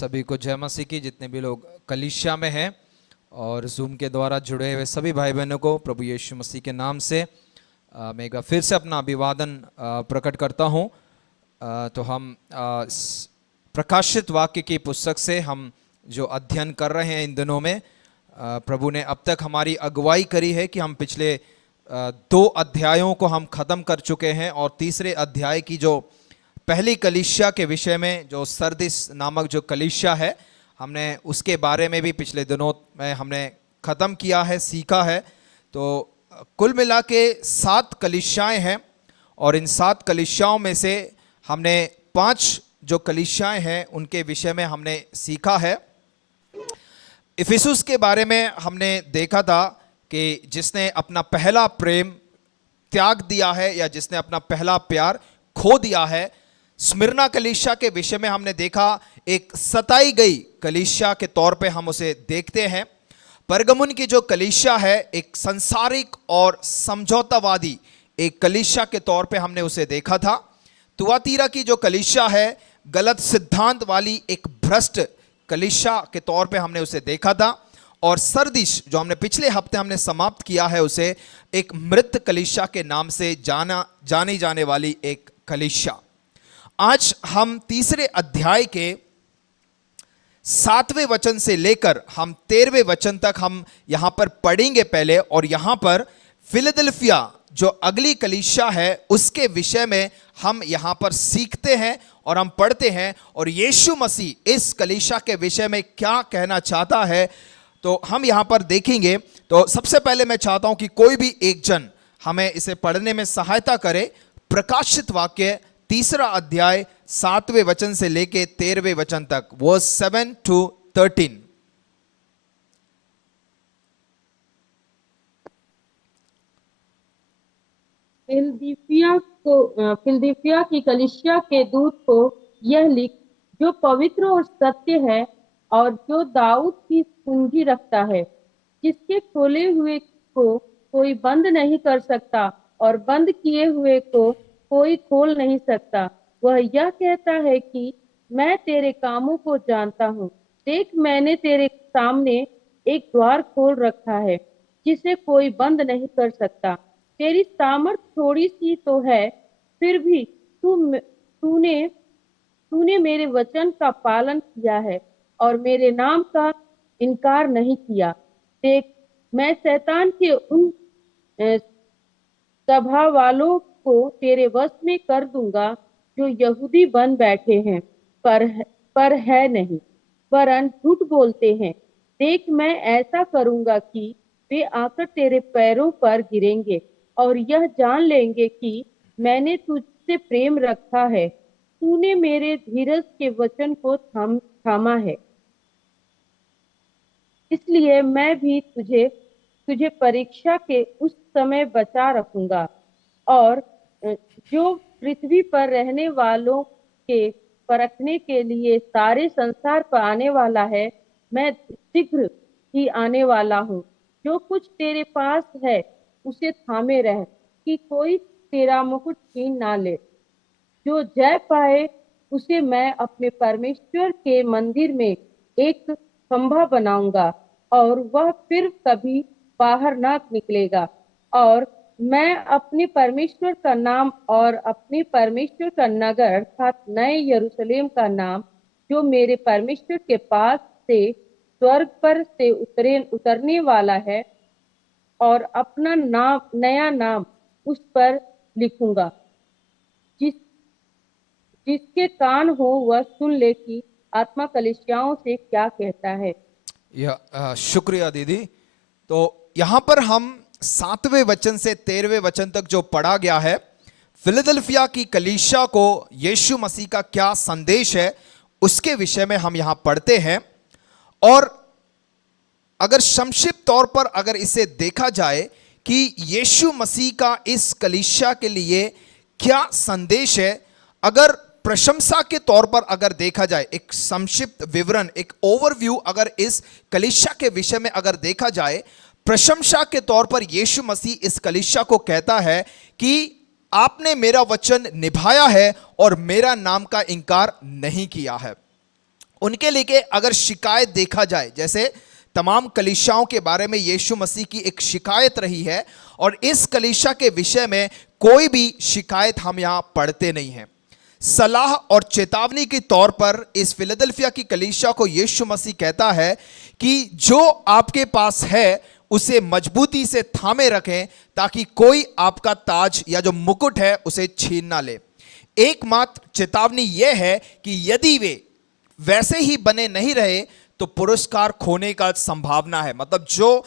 सभी को जय मसीह की। जितने भी लोग कलीसिया में हैं और जूम के द्वारा जुड़े हुए सभी भाई बहनों को प्रभु यीशु मसीह के नाम से मैं एक बार फिर से अपना अभिवादन प्रकट करता हूं। तो हम प्रकाशित वाक्य की पुस्तक से हम जो अध्ययन कर रहे हैं इन दिनों में, प्रभु ने अब तक हमारी अगुवाई करी है कि हम पिछले 2 अध्यायों को हम ख़त्म कर चुके हैं और तीसरे अध्याय की जो पहली कलीसिया के विषय में, जो सरदिस नामक जो कलीसिया है, हमने उसके बारे में भी पिछले दिनों में हमने ख़त्म किया है, सीखा है। तो कुल मिला के 7 कलीसियाएँ हैं और इन 7 कलीसियाओं में से हमने 5 जो कलीसियाएँ हैं उनके विषय में हमने सीखा है। इफिसुस के बारे में हमने देखा था कि जिसने अपना पहला प्रेम त्याग दिया है या जिसने अपना पहला प्यार खो दिया है। स्मिरना कलीसिया के विषय में हमने देखा एक सताई गई कलीसिया के तौर पे हम उसे देखते हैं। परगमुन की जो कलीसिया है एक संसारिक और समझौतावादी एक कलीसिया के तौर पे हमने उसे देखा था। तुआतीरा की जो कलीसिया है गलत सिद्धांत वाली एक भ्रष्ट कलीसिया के तौर पे हमने उसे देखा था। और सरदिस जो हमने पिछले हफ्ते हमने समाप्त किया है उसे एक मृत कलीसिया के नाम से जानी जाने वाली एक कलीसिया। आज हम तीसरे अध्याय के 7वें वचन से लेकर हम 13वें वचन तक हम यहां पर पढ़ेंगे पहले, और यहां पर फिलदेल्फिया जो अगली कलीसिया है उसके विषय में हम यहां पर सीखते हैं और हम पढ़ते हैं और यीशु मसीह इस कलीसिया के विषय में क्या कहना चाहता है तो हम यहां पर देखेंगे। तो सबसे पहले मैं चाहता हूं कि कोई भी एक जन हमें इसे पढ़ने में सहायता करे। प्रकाशित वाक्य तीसरा अध्याय 7वें वचन से लेके 13वें वचन तक, वर्स 7 to 13। फिलदिल्फिया की कलीसिया के दूत को यह लिख, जो पवित्र और सत्य है और जो दाऊद की कुंजी रखता है, जिसके खोले हुए को कोई बंद नहीं कर सकता और बंद किए हुए को कोई खोल नहीं सकता। वह यह कहता है कि मैं तेरे कामों को जानता हूँ। देख, मैंने तेरे सामने एक द्वार खोल रखा है जिसे कोई बंद नहीं कर सकता। तेरी सामर्थ थोड़ी सी तो है, फिर भी तूने तूने मेरे वचन का पालन किया है और मेरे नाम का इनकार नहीं किया। देख, मैं शैतान के उन सभा वालों को तेरे वश में कर दूंगा जो यहूदी बन बैठे हैं पर है नहीं, वरन झूठ बोलते हैं। देख, मैं ऐसा करूंगा कि वे आकर तेरे पैरों पर गिरेंगे और यह जान लेंगे कि मैंने तुझसे प्रेम रखा है। तूने मेरे धीरज के वचन को थामा है, इसलिए मैं भी तुझे परीक्षा के उस समय बचा रखूंगा। और जो पृथ्वी पर रहने वालों के परखने के लिए सारे संसार पर आने वाला है, मैं शीघ्र ही आने वाला हूँ। जो कुछ तेरे पास है उसे थामे रह, कि कोई तेरा मुकुट छीन ना ले। जो जय पाए उसे मैं अपने परमेश्वर के मंदिर में एक खंभा बनाऊंगा और वह फिर कभी बाहर ना निकलेगा। और मैं अपने परमेश्वर का नाम और अपने परमेश्वर का नगर अर्थात नए यरूशलेम का नाम, जो मेरे परमेश्वर के पास से स्वर्ग पर से उतरने वाला है, और अपना नया नाम उस पर लिखूंगा। जिसके कान हो वह सुन ले कि आत्मा कलीसियाओं से क्या कहता है। शुक्रिया दीदी। तो यहां पर हम 7वें वचन से 13वें वचन तक जो पढ़ा गया है, फिलदेल्फिया की कलीसिया को यीशु मसीह का क्या संदेश है उसके विषय में हम यहां पढ़ते हैं। और अगर संक्षिप्त तौर पर अगर इसे देखा जाए कि यीशु मसीह का इस कलीसिया के लिए क्या संदेश है, अगर प्रशंसा के तौर पर अगर देखा जाए, एक संक्षिप्त विवरण, एक ओवरव्यू अगर इस कलीसिया के विषय में अगर देखा जाए, प्रशंसा के तौर पर यीशु मसीह इस कलीसिया को कहता है कि आपने मेरा वचन निभाया है और मेरा नाम का इनकार नहीं किया है। उनके लिए अगर शिकायत देखा जाए, जैसे तमाम कलीसियाओं के बारे में यीशु मसीह की एक शिकायत रही है, और इस कलीसिया के विषय में कोई भी शिकायत हम यहां पढ़ते नहीं हैं। सलाह और चेतावनी के तौर पर इस फिलडेल्फिया की कलीसिया को यीशु मसीह कहता है कि जो आपके पास है उसे मजबूती से थामे रखें, ताकि कोई आपका ताज या जो मुकुट है उसे छीन ना ले। एकमात्र चेतावनी यह है कि यदि वे वैसे ही बने नहीं रहे तो पुरस्कार खोने का संभावना है। मतलब जो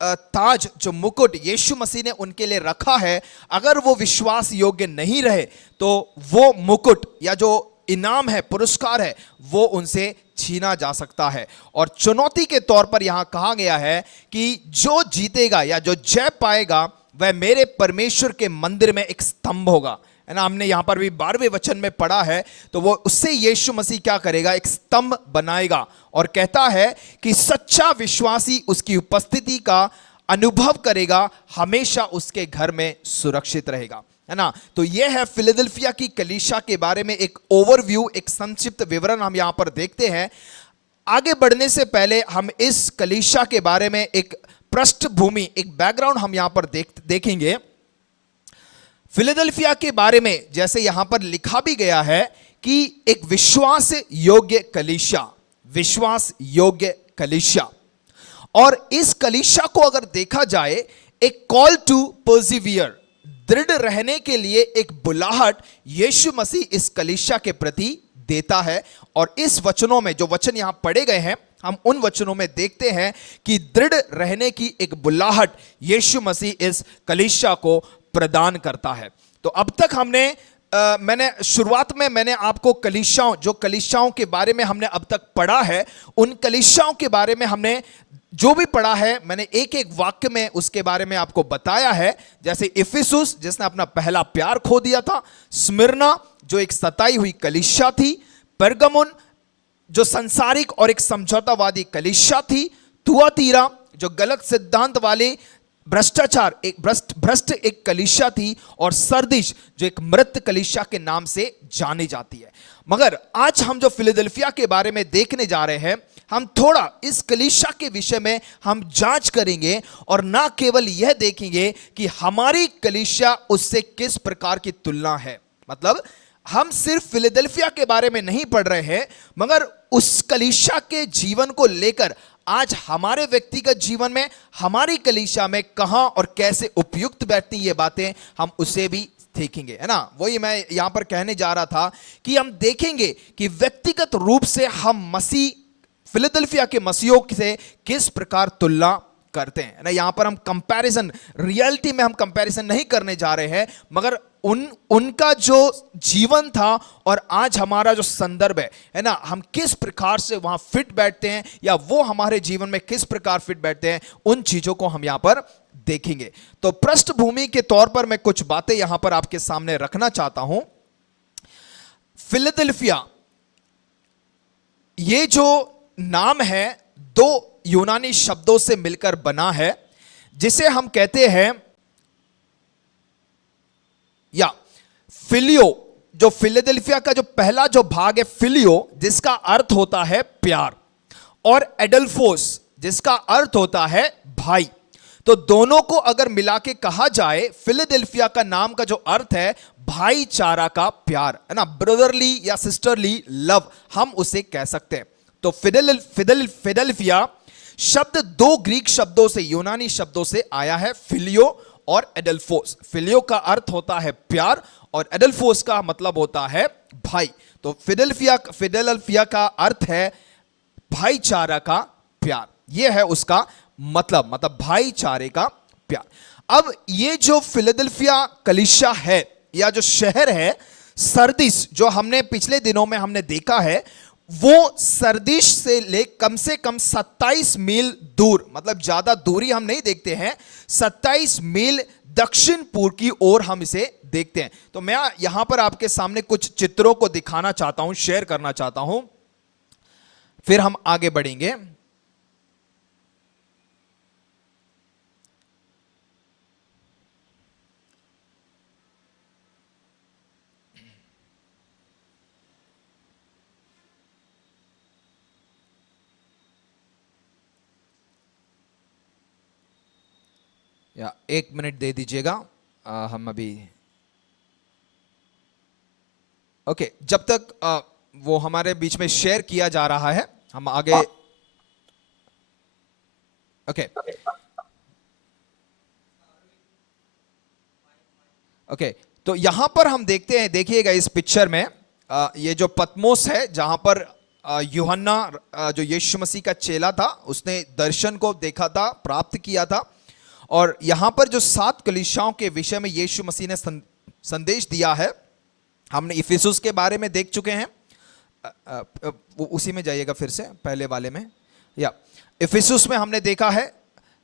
ताज, जो मुकुट यीशु मसीह ने उनके लिए रखा है, अगर वो विश्वास योग्य नहीं रहे तो वो मुकुट या जो इनाम है, पुरस्कार है, वो उनसे छीना जा सकता है। और चुनौती के तौर पर यहां कहा गया है कि जो जीतेगा या जो जय पाएगा वह मेरे परमेश्वर के मंदिर में एक स्तंभ होगा, है ना। हमने यहां पर भी 12वें वचन में पढ़ा है, तो वो उससे यीशु मसीह क्या करेगा, एक स्तंभ बनाएगा, और कहता है कि सच्चा विश्वासी उसकी उपस्थिति का अनुभव करेगा, हमेशा उसके घर में सुरक्षित रहेगा, है ना। तो यह है फिलडेल्फिया की कलीसिया के बारे में एक ओवरव्यू, एक संक्षिप्त विवरण हम यहां पर देखते हैं। आगे बढ़ने से पहले हम इस कलीसिया के बारे में एक पृष्ठभूमि, एक बैकग्राउंड हम यहां पर देखेंगे। फिलडेल्फिया के बारे में जैसे यहां पर लिखा भी गया है कि एक विश्वास योग्य कलीसिया, विश्वास योग्य कलीसिया। और इस कलीसिया को अगर देखा जाए, एक कॉल टू परसिवियर, दृढ़ रहने के लिए एक बुलाहट यीशु मसीह इस कलीसिया के प्रति देता है। और इस वचनों में जो वचन यहां पढ़े गए हैं, हम उन वचनों में देखते हैं कि दृढ़ रहने की एक बुलाहट यीशु मसीह इस कलीसिया को प्रदान करता है। तो अब तक मैंने शुरुआत में मैंने आपको कलीसियाओं, जो कलीसियाओं के बारे में हमने अब तक पढ़ा है, उन कलीसियाओं के बारे में हमने जो भी पढ़ा है, मैंने एक एक वाक्य में उसके बारे में आपको बताया है। जैसे इफिसुस, जिसने अपना पहला प्यार खो दिया था, स्मिरना जो एक सताई हुई कलीसिया थी, पेरगमुन जो संसारिक और एक समझौतावादी कलीसिया थी, थुआतीरा जो गलत सिद्धांत वाले भ्रष्टाचार, एक भ्रष्ट एक कलीसिया थी, और सरदिश जो एक मृत कलीसिया के नाम से जानी जाती है। मगर आज हम जो फिलडेल्फिया के बारे में देखने जा रहे हैं, हम थोड़ा इस कलीसिया के विषय में हम जांच करेंगे, और ना केवल यह देखेंगे कि हमारी कलीसिया उससे किस प्रकार की तुलना है। मतलब हम सिर्फ फिलडेल्फिया के बारे में नहीं पढ़ रहे हैं, मगर उस कलीसिया के जीवन को लेकर आज हमारे व्यक्तिगत जीवन में, हमारी कलीसिया में कहां और कैसे उपयुक्त बैठती ये बातें, हम उसे भी देखेंगे, है ना। वही मैं यहां पर कहने जा रहा था कि हम देखेंगे कि व्यक्तिगत रूप से हम मसीह, फिलडेल्फिया के मसीहों से किस प्रकार तुलना करते हैं ना। यहां पर हम कंपैरिजन, रियलिटी में हम कंपैरिजन नहीं करने जा रहे हैं, मगर उनका जो जीवन था और आज हमारा जो संदर्भ है ना, हम किस प्रकार से वहां फिट बैठते हैं, या वो हमारे जीवन में किस प्रकार फिट बैठते हैं, उन चीजों को हम यहां पर देखेंगे। तो पृष्ठभूमि के तौर पर मैं कुछ बातें यहां पर आपके सामने रखना चाहता हूं। फिलडेल्फिया, ये जो नाम है, दो यूनानी शब्दों से मिलकर बना है, जिसे हम कहते हैं या फिलियो। जो फिलडेल्फिया का जो पहला जो भाग है फिलियो, जिसका अर्थ होता है प्यार, और एडल्फोस जिसका अर्थ होता है भाई। तो दोनों को अगर मिला के कहा जाए, फिलडेल्फिया का नाम का जो अर्थ है भाईचारा का प्यार, है ना, ब्रदरली या सिस्टरली लव, हम उसे कह सकते हैं। तो फिलडेल्फिया शब्द दो ग्रीक शब्दों से, यूनानी शब्दों से आया है, फिलियो और एडल्फोस। फिलियो का अर्थ होता है प्यार, और एडल्फोस का मतलब होता है भाई। तो फिलडेल्फिया का अर्थ है भाईचारा का प्यार, यह है उसका मतलब भाईचारे का प्यार। अब ये जो फिलडेल्फिया कलीसिया है, या जो शहर है सरदिस, जो हमने पिछले दिनों में हमने देखा है, वो सरदिश से कम 27 मील दूर, मतलब ज्यादा दूरी हम नहीं देखते हैं, 27 मील दक्षिण पूर्व की ओर हम इसे देखते हैं। तो मैं यहां पर आपके सामने कुछ चित्रों को दिखाना चाहता हूं, शेयर करना चाहता हूं, फिर हम आगे बढ़ेंगे। या 1 मिनट दे दीजिएगा, हम अभी ओके जब तक वो हमारे बीच में शेयर किया जा रहा है हम आगे ओके ओके तो यहां पर हम देखते हैं, देखिएगा इस पिक्चर में ये जो पतमोस है जहां पर यूहन्ना जो यीशु मसीह का चेला था उसने दर्शन को देखा था, प्राप्त किया था। और यहां पर जो 7 कलीसियाओं के विषय में यीशु मसीह ने संदेश दिया है, हमने इफिसुस के बारे में देख चुके हैं। वो उसी में जाइएगा फिर से पहले वाले में, या इफिसुस में हमने देखा है,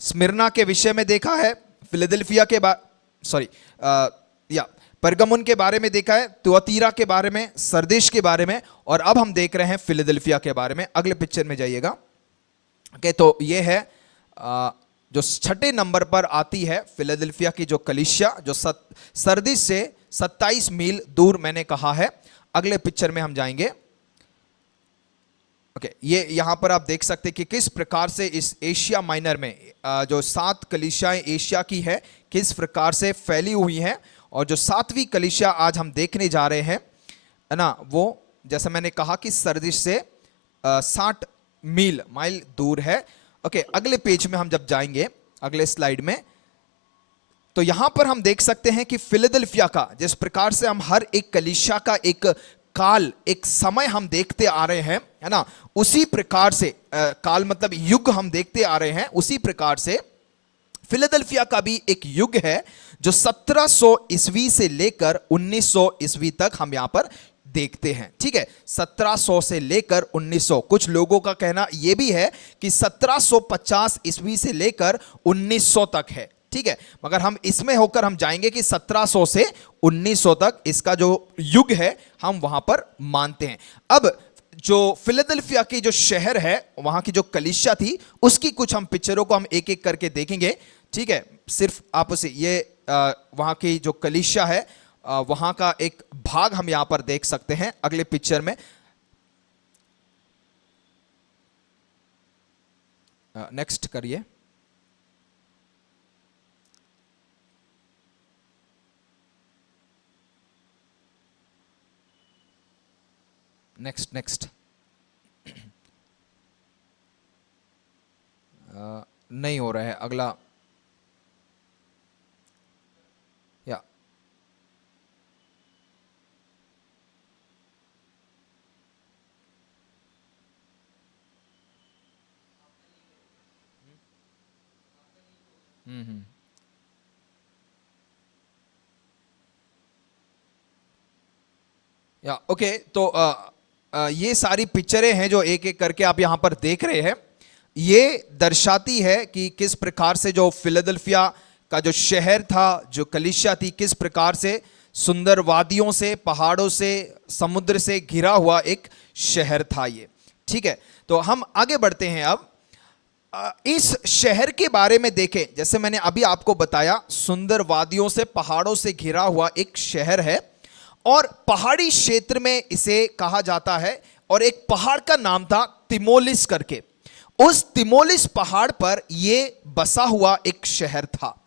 स्मिरना के विषय में देखा है, फिलाडेल्फिया के या परगमुन के बारे में देखा है, तुअतीरा के बारे में, सरदेश के बारे में, और अब हम देख रहे हैं फिलाडेल्फिया के बारे में। अगले पिक्चर में जाइएगा। ओके तो ये है जो 6 नंबर पर आती है फिलाडेल्फिया की जो कलीसिया, जो सरदेश से 27 मील दूर मैंने कहा है। अगले पिक्चर में हम जाएंगे। ओके ये यहां पर आप देख सकते हैं कि किस प्रकार से इस एशिया माइनर में जो 7 कलीसियाएं एशिया की है किस प्रकार से फैली हुई हैं। और जो 7वीं कलीसिया आज हम देखने जा रहे हैं है ना, वो जैसे मैंने कहा कि सरदेश से 60 माइल दूर है। ओके अगले पेज में हम जब जाएंगे, अगले स्लाइड में, तो यहां पर हम देख सकते हैं कि फिलाडेल्फिया का जिस प्रकार से हम हर एक कलीसिया का एक काल, एक समय हम देखते आ रहे हैं, है ना, उसी प्रकार से काल मतलब युग हम देखते आ रहे हैं, उसी प्रकार से फिलाडेल्फिया का भी एक युग है जो 1700 ईस्वी से लेकर 1900 ईस्वी तक हम यहां पर देखते हैं। ठीक है, 1700 से लेकर 1900, कुछ लोगों का कहना यह भी है कि 1750 ईस्वी से लेकर 1900 तक है। ठीक है, मगर हम इसमें होकर हम जाएंगे कि 1700 से 1900 तक इसका जो युग है हम वहां पर मानते हैं। अब जो फिलाडेल्फिया की जो शहर है, वहां की जो कलीसिया थी, उसकी कुछ हम पिक्चरों को हम एक एक करके देखेंगे। ठीक है, सिर्फ आप उसे ये वहां की जो कलीसिया है वहां का एक भाग हम यहां पर देख सकते हैं अगले पिक्चर में। नेक्स्ट करिए। नेक्स्ट नहीं हो रहा है अगला, या या ओके तो ये सारी पिक्चरें हैं जो एक एक करके आप यहां पर देख रहे हैं। ये दर्शाती है कि किस प्रकार से जो फिलाडेल्फिया का जो शहर था, जो कलीसिया थी, किस प्रकार से सुंदर वादियों से, पहाड़ों से, समुद्र से घिरा हुआ एक शहर था ये। ठीक है, तो हम आगे बढ़ते हैं। अब इस शहर के बारे में देखें, जैसे मैंने अभी आपको बताया, सुंदर वादियों से, पहाड़ों से घिरा हुआ एक शहर है और पहाड़ी क्षेत्र में इसे कहा जाता है। और एक पहाड़ का नाम था तिमोलिस करके, उस तिमोलिस पहाड़ पर यह बसा हुआ एक शहर था।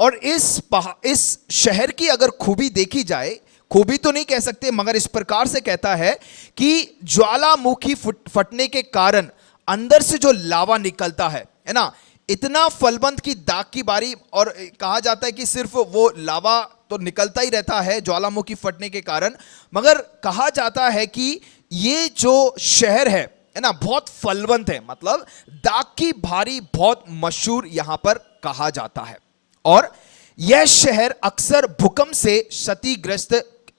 और इस शहर की अगर खूबी देखी जाए, खूबी तो नहीं कह सकते मगर इस प्रकार से कहता है कि ज्वालामुखी फटने के कारण अंदर से जो लावा निकलता है ना, इतना फलबंद की दाग की बारी, और कहा जाता है कि सिर्फ वो लावा तो निकलता ही रहता है ज्वालामुखी फटने के कारण, मगर कहा जाता है कि ये जो शहर है ना बहुत फलवंत है, मतलब दाग की भारी, बहुत मशहूर यहां पर कहा जाता है। और यह शहर अक्सर भूकंप से क्षतिग्रस्त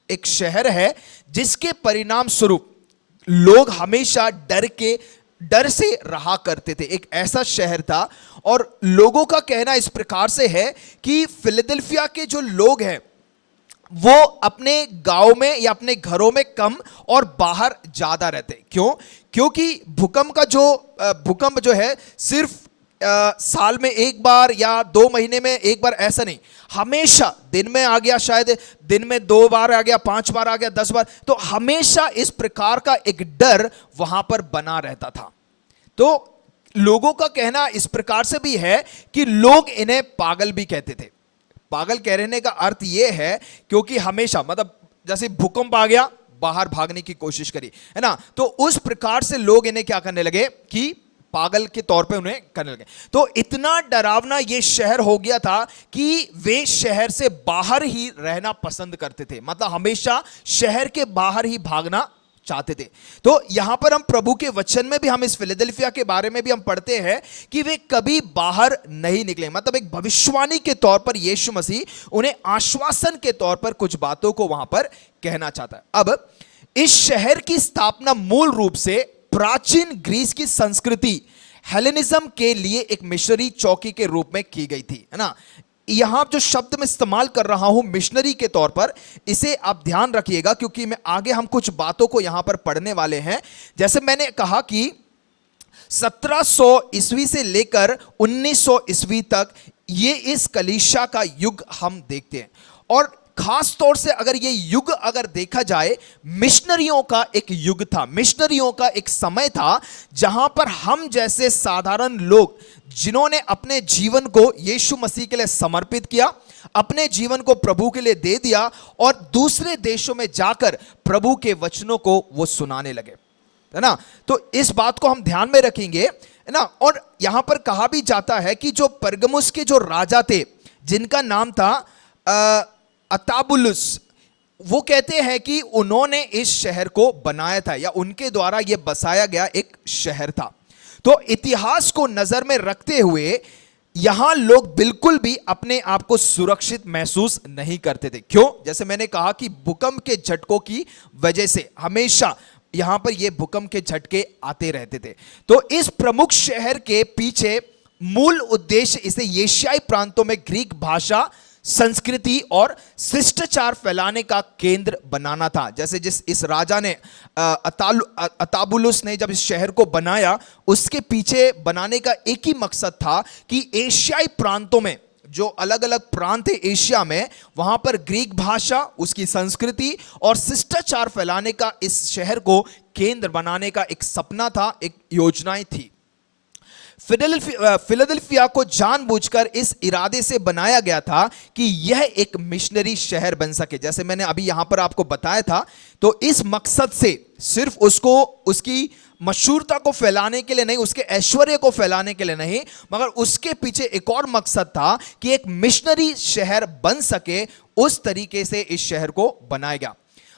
एक शहर है, जिसके परिणाम स्वरूप लोग हमेशा डर से रहा करते थे। एक ऐसा शहर था और लोगों का कहना इस प्रकार से है कि फिलाडेल्फिया के जो लोग हैं वो अपने गांव में या अपने घरों में कम और बाहर ज्यादा रहते। क्यों? क्योंकि भूकंप जो है सिर्फ साल में एक बार या 2 महीने में एक बार ऐसा नहीं, हमेशा दिन में आ गया, शायद दिन में 2 बार आ गया, 5 बार आ गया, 10 बार, तो हमेशा इस प्रकार का एक डर वहां पर बना रहता था। तो लोगों का कहना इस प्रकार से भी है कि लोग इन्हें पागल भी कहते थे। पागल कहने का अर्थ यह है क्योंकि हमेशा मतलब जैसे भूकंप आ गया, बाहर भागने की कोशिश करी, है ना, तो उस प्रकार से लोग इन्हें क्या करने लगे कि पागल के तौर पे उन्हें करने लगे। तो इतना डरावना ये शहर हो गया था कि वे शहर से बाहर ही रहना पसंद करते थे, मतलब हमेशा शहर के बाहर ही भागना चाहते थे। तो यहां पर हम प्रभु के वचन में भी हम इस फिलडेल्फिया के बारे में भी हम पढ़ते हैं कि वे कभी बाहर नहीं निकले, मतलब एक भविष्यवाणी के तौर पर यीशु मसीह उन्हें आश्वासन के तौर पर कुछ बातों को वहां पर कहना चाहता है। अब इस शहर की स्थापना मूल रूप से प्राचीन ग्रीस की संस्कृति हेलेनिज्म के लिए एक मिशनरी चौकी के रूप में की गई थी, है ना। यहां जो शब्द मैं इस्तेमाल कर रहा हूं मिशनरी के तौर पर, इसे आप ध्यान रखिएगा क्योंकि मैं आगे हम कुछ बातों को यहां पर पढ़ने वाले हैं। जैसे मैंने कहा कि 1700 ईस्वी से लेकर 1900 ईस्वी तक ये इस कलीसिया का युग हम देखते हैं, और खास तौर से अगर ये युग अगर देखा जाए, मिशनरियों का एक युग था, मिशनरियों का एक समय था जहां पर हम जैसे साधारण लोग जिन्होंने अपने जीवन को यीशु मसीह के लिए समर्पित किया, अपने जीवन को प्रभु के लिए दे दिया और दूसरे देशों में जाकर प्रभु के वचनों को वो सुनाने लगे, है ना। तो इस बात को हम ध्यान में रखेंगे, है ना। और यहां पर कहा भी जाता है कि जो परगमुस के जो राजा थे जिनका नाम था अताबुलुस, वो कहते हैं कि उन्होंने इस शहर को बनाया था या उनके द्वारा यह बसाया गया एक शहर था। तो इतिहास को नजर में रखते हुए यहां लोग बिल्कुल भी अपने आप को सुरक्षित महसूस नहीं करते थे। क्यों? जैसे मैंने कहा कि भूकंप के झटकों की वजह से हमेशा यहां पर यह भूकंप के झटके आते रहते थे। तो इस प्रमुख शहर के पीछे मूल उद्देश्य इसे एशियाई प्रांतों में ग्रीक भाषा, संस्कृति और शिष्टाचार फैलाने का केंद्र बनाना था। जैसे जिस इस राजा ने अताबुलुस ने जब इस शहर को बनाया, उसके पीछे बनाने का एक ही मकसद था कि एशियाई प्रांतों में जो अलग अलग प्रांत है एशिया में, वहां पर ग्रीक भाषा, उसकी संस्कृति और शिष्टाचार फैलाने का इस शहर को केंद्र बनाने का एक सपना था, एक योजनाएं थी। फिलाडेल्फिया को जानबूझकर इस इरादे से बनाया गया था कि यह एक मिशनरी शहर बन सके। जैसे मैंने अभी यहां पर आपको बताया था, तो इस मकसद से सिर्फ उसको उसकी मशहूरता को फैलाने के लिए नहीं, उसके ऐश्वर्य को फैलाने के लिए नहीं, मगर उसके पीछे एक और मकसद था कि एक मिशनरी शहर बन सके। उस तरीके से इस शहर को बनाया गया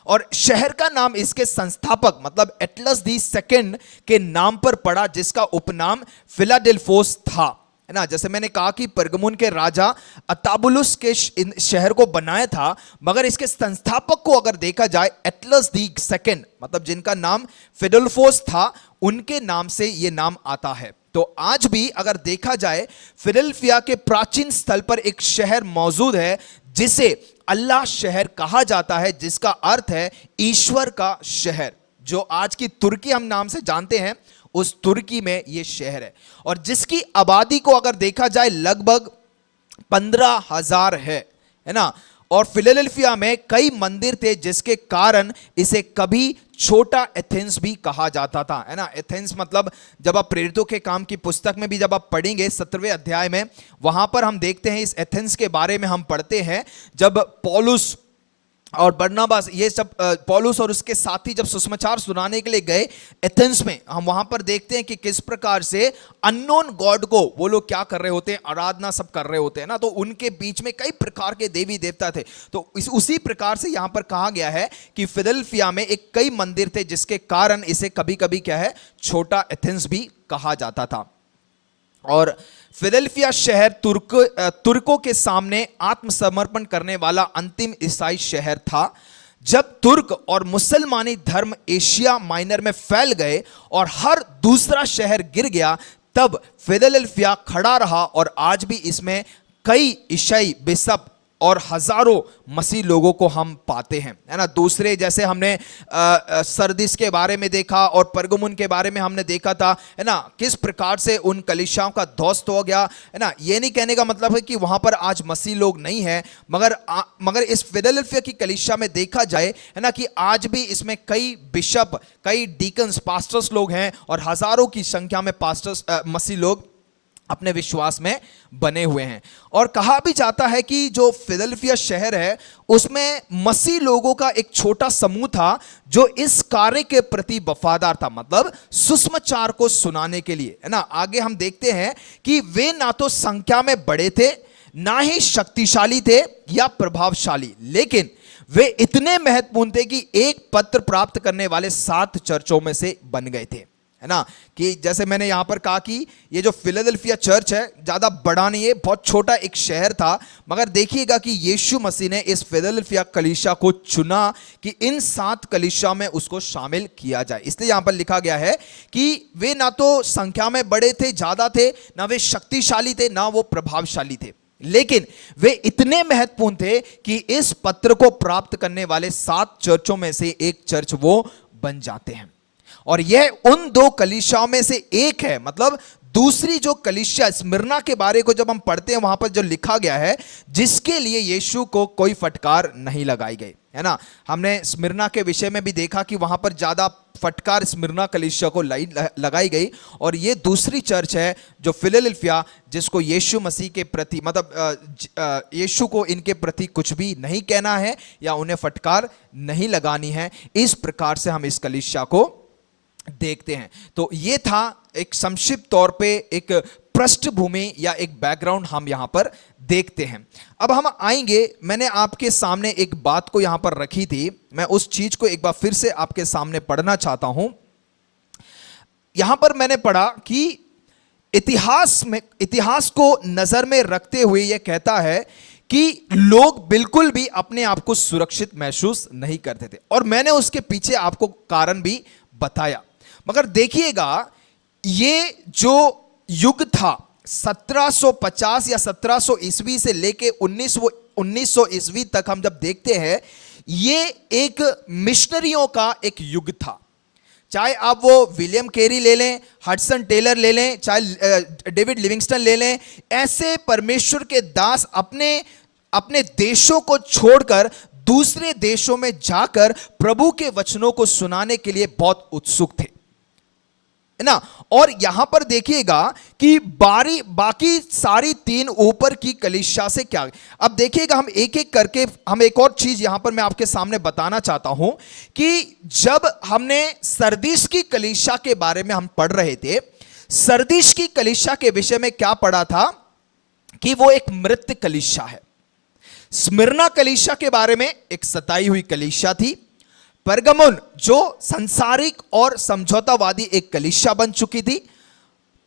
और शहर का नाम इसके संस्थापक मतलब एटलस दी सेकंड के नाम पर पड़ा, जिसका उपनाम फिलाडेल्फोस था, है ना। जैसे मैंने कहा कि परगमुन के राजा अताबुलुस के शहर को बनाया था, मगर इसके संस्थापक को अगर देखा जाए एटलस दी सेकंड, मतलब जिनका नाम फिलाडेल्फोस था, उनके नाम से यह नाम आता है। तो आज भी अगर देखा जाए फिलाडेल्फिया के प्राचीन स्थल पर एक शहर मौजूद है जिसे अल्लाह शहर कहा जाता है, जिसका अर्थ है ईश्वर का शहर। जो आज की तुर्की हम नाम से जानते हैं, उस तुर्की में यह शहर है और जिसकी आबादी को अगर देखा जाए लगभग 15,000 है ना। और फिलाडेल्फिया में कई मंदिर थे जिसके कारण इसे कभी छोटा एथेंस भी कहा जाता था, है ना। एथेंस मतलब जब आप प्रेरितों के काम की पुस्तक में भी जब आप पढ़ेंगे 17वें अध्याय में, वहां पर हम देखते हैं इस एथेंस के बारे में हम पढ़ते हैं। जब पौलुस और बरनबास ये सब पौलुस और उसके साथी जब सुसमाचार सुनाने के लिए गए एथेंस में, हम वहां पर देखते हैं कि किस प्रकार से अननोन गॉड को वो लोग क्या कर रहे होते हैं, आराधना सब कर रहे होते हैं ना। तो उनके बीच में कई प्रकार के देवी देवता थे। तो उसी प्रकार से यहां पर कहा गया है कि फिलाडेल्फिया में एक कई मंदिर थे जिसके कारण इसे कभी कभी क्या है छोटा एथेंस भी कहा जाता था। और फिलाडेल्फिया शहर तुर्कों के सामने आत्मसमर्पण करने वाला अंतिम ईसाई शहर था। जब तुर्क और मुसलमानी धर्म एशिया माइनर में फैल गए और हर दूसरा शहर गिर गया, तब फिलाडेल्फिया खड़ा रहा और आज भी इसमें कई ईसाई बिशप और हजारों मसीह लोगों को हम पाते हैं, है ना। दूसरे जैसे हमने सरदिस के बारे में देखा और परगमुन के बारे में हमने देखा था, है ना, किस प्रकार से उन कलीसियाओं का ध्वस्त हो गया, है ना। ये नहीं कहने का मतलब है कि वहां पर आज मसीह लोग नहीं है, मगर इस फिलाडेल्फिया की कलीसिया में देखा जाए, है ना, कि आज भी इसमें कई बिशप, कई डीकन्स, पास्टर्स लोग हैं और हजारों की संख्या में पास्टर्स मसीह लोग अपने विश्वास में बने हुए हैं। और कहा भी जाता है कि जो फिलाडेल्फिया शहर है उसमें मसीह लोगों का एक छोटा समूह था जो इस कार्य के प्रति वफादार था, मतलब सुसमाचार को सुनाने के लिए, है ना। आगे हम देखते हैं कि वे ना तो संख्या में बड़े थे, ना ही शक्तिशाली थे या प्रभावशाली, लेकिन वे इतने महत्वपूर्ण थे कि एक पत्र प्राप्त करने वाले 7 चर्चों में से बन गए थे, है ना। कि जैसे मैंने यहां पर कहा कि ये जो फिलाडेल्फिया चर्च है ज्यादा बड़ा नहीं है, बहुत छोटा एक शहर था, मगर देखिएगा कि यीशु मसीह ने इस फिलाडेल्फिया कलीसिया को चुना कि इन 7 कलीसिया में उसको शामिल किया जाए। इसलिए यहां पर लिखा गया है कि वे ना तो संख्या में बड़े थे, ज्यादा थे, ना वे शक्तिशाली थे, ना वो प्रभावशाली थे, लेकिन वे इतने महत्वपूर्ण थे कि इस पत्र को प्राप्त करने वाले 7 चर्चों में से एक चर्च वो बन जाते हैं। और यह उन 2 कलीसियाओं में से एक है, मतलब दूसरी जो कलीसिया स्मिरना के बारे को जब हम पढ़ते हैं वहां पर जो लिखा गया है, जिसके लिए यीशु को कोई फटकार नहीं लगाई गई, है ना। हमने स्मिरना के विषय में भी देखा कि वहां पर ज्यादा फटकार स्मिरना कलीसिया को लगाई गई, और ये दूसरी चर्च है जो फिलाडेल्फिया, जिसको यीशु मसीह के प्रति, मतलब यीशु को इनके प्रति कुछ भी नहीं कहना है या उन्हें फटकार नहीं लगानी है। इस प्रकार से हम इस कलीसिया को देखते हैं। तो ये था एक संक्षिप्त तौर पे एक पृष्ठभूमि या एक बैकग्राउंड हम यहां पर देखते हैं। अब हम आएंगे, मैंने आपके सामने एक बात को यहां पर रखी थी, मैं उस चीज को एक बार फिर से आपके सामने पढ़ना चाहता हूं। यहां पर मैंने पढ़ा कि इतिहास को नजर में रखते हुए यह कहता है कि लोग बिल्कुल भी अपने आप को सुरक्षित महसूस नहीं करते थे, और मैंने उसके पीछे आपको कारण भी बताया। मगर देखिएगा, ये जो युग था 1750 या 1700 ईस्वी से लेके 1900 ईस्वी तक हम जब देखते हैं, ये एक मिशनरियों का एक युग था। चाहे आप वो विलियम कैरी ले लें, हडसन टेलर ले लें, चाहे डेविड लिविंगस्टन ले लें, ऐसे परमेश्वर के दास अपने देशों को छोड़कर दूसरे देशों में जाकर प्रभु के वचनों को सुनाने के लिए बहुत उत्सुक थे, है ना। और यहां पर देखिएगा कि बाकी सारी 3 ऊपर की कलीसिया से क्या, अब देखिएगा हम एक एक करके, हम एक और चीज यहां पर मैं आपके सामने बताना चाहता हूं कि जब हमने सरदीस की कलीसिया के बारे में हम पढ़ रहे थे, सरदीस की कलीसिया के विषय में क्या पढ़ा था कि वो एक मृत कलीसिया है। स्मिरना कलीसिया के बारे में एक सताई हुई कलीसिया थी, परगमुन जो संसारिक और समझौतावादी एक कलीसिया बन चुकी थी,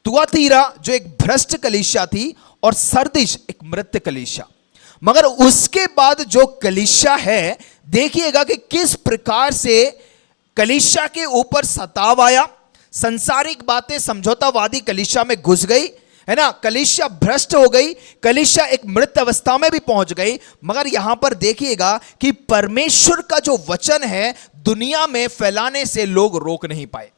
तुआतीरा जो एक भ्रष्ट कलीसिया थी, और सरदीस एक मृत कलीसिया। मगर उसके बाद जो कलीसिया है, देखिएगा कि किस प्रकार से कलीसिया के ऊपर सताव आया, संसारिक बातें समझौतावादी कलीसिया में घुस गई, है ना। कलीसिया भ्रष्ट हो गई, कलीसिया एक मृत अवस्था में भी पहुंच गई। मगर यहां पर देखिएगा कि परमेश्वर का जो वचन है दुनिया में फैलाने से लोग रोक नहीं पाए,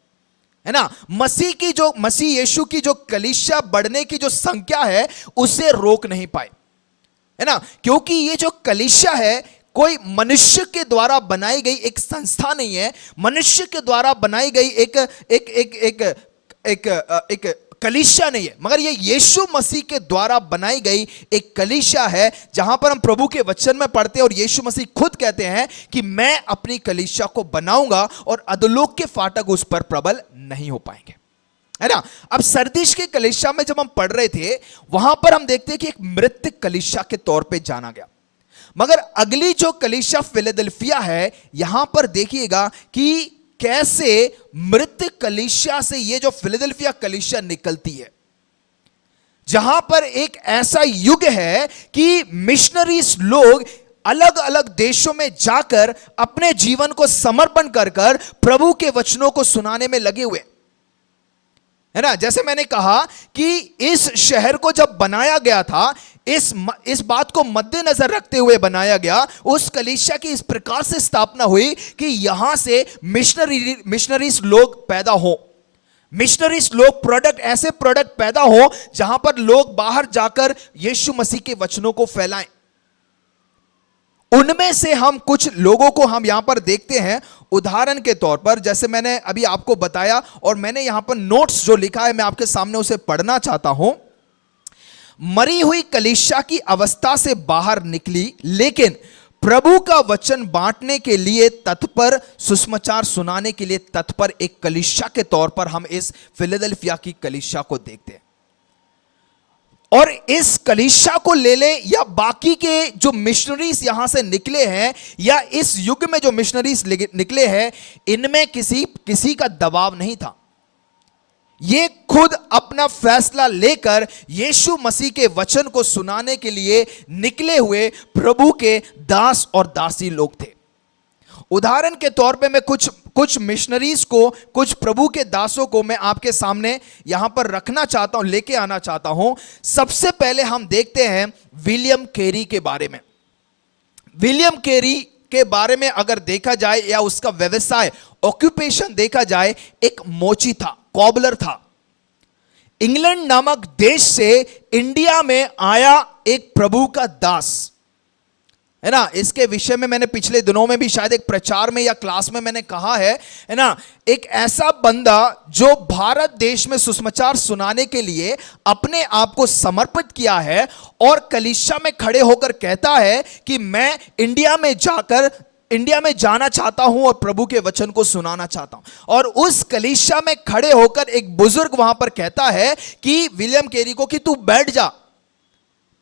है ना। मसीह यीशु की जो कलीसिया बढ़ने की जो संख्या है उसे रोक नहीं पाए, है ना। क्योंकि ये जो कलीसिया है कोई मनुष्य के द्वारा बनाई गई एक संस्था नहीं है, मनुष्य के द्वारा बनाई गई एक कलीसिया नहीं है, मगर ये यीशु मसीह के द्वारा बनाई गई एक कलीसिया है, जहां पर हम प्रभु के वचन में पढ़ते हैं और यीशु मसीह खुद कहते हैं कि मैं अपनी कलीसिया को बनाऊंगा और अधोलोक के फाटक उस पर प्रबल नहीं हो पाएंगे, है ना। अब सरदीस के कलीसिया में जब हम पढ़ रहे थे, वहां पर हम देखते हैं कि एक मृत कलीसिया के तौर पे जाना गया। मगर अगली जो कलीसिया फिलाडेल्फिया है, यहां पर देखिएगा कि कैसे मृत कलीसिया से ये जो फिलाडेल्फिया कलीसिया निकलती है, जहां पर एक ऐसा युग है कि मिशनरीज लोग अलग अलग देशों में जाकर अपने जीवन को समर्पण कर प्रभु के वचनों को सुनाने में लगे हुए, है ना। जैसे मैंने कहा कि इस शहर को जब बनाया गया था, इस बात को मद्देनजर रखते हुए बनाया गया। उस कलीसिया की इस प्रकार से स्थापना हुई कि यहां से मिशनरीज लोग पैदा हो, मिशनरीज लोग ऐसे प्रोडक्ट पैदा हो जहां पर लोग बाहर जाकर यीशु मसीह के वचनों को फैलाएं। उनमें से हम कुछ लोगों को हम यहां पर देखते हैं। उदाहरण के तौर पर, जैसे मैंने अभी आपको बताया और मैंने यहां पर नोट्स जो लिखा है मैं आपके सामने उसे पढ़ना चाहता हूं। मरी हुई कलीसिया की अवस्था से बाहर निकली, लेकिन प्रभु का वचन बांटने के लिए तत्पर, सुसमाचार सुनाने के लिए तत्पर एक कलीसिया के तौर पर हम इस फिलाडेल्फिया की कलीसिया को देखते हैं। और इस कलीसिया को ले ले या बाकी के जो मिशनरीज यहां से निकले हैं या इस युग में जो मिशनरीज निकले हैं, इनमें किसी का दबाव नहीं था। ये खुद अपना फैसला लेकर यीशु मसीह के वचन को सुनाने के लिए निकले हुए प्रभु के दास और दासी लोग थे। उदाहरण के तौर पे मैं कुछ मिशनरीज को, कुछ प्रभु के दासों को मैं आपके सामने यहां पर रखना चाहता हूं, लेके आना चाहता हूं। सबसे पहले हम देखते हैं विलियम कैरी के बारे में। विलियम कैरी के बारे में अगर देखा जाए या उसका व्यवसाय, ऑक्यूपेशन देखा जाए, एक मोची था, कॉबलर था। इंग्लैंड नामक देश से इंडिया में आया एक प्रभु का दास, है ना। इसके विषय में मैंने पिछले दिनों में भी शायद एक प्रचार में या क्लास में मैंने कहा है ना। एक ऐसा बंदा जो भारत देश में सुसमाचार सुनाने के लिए अपने आप को समर्पित किया है और कलीसिया में खड़े होकर कहता है कि मैं इंडिया में जाना चाहता हूं और प्रभु के वचन को सुनाना चाहता हूं। और उस कलीसिया में खड़े होकर एक बुजुर्ग वहां पर कहता है कि विलियम कैरी को कि तू बैठ जा,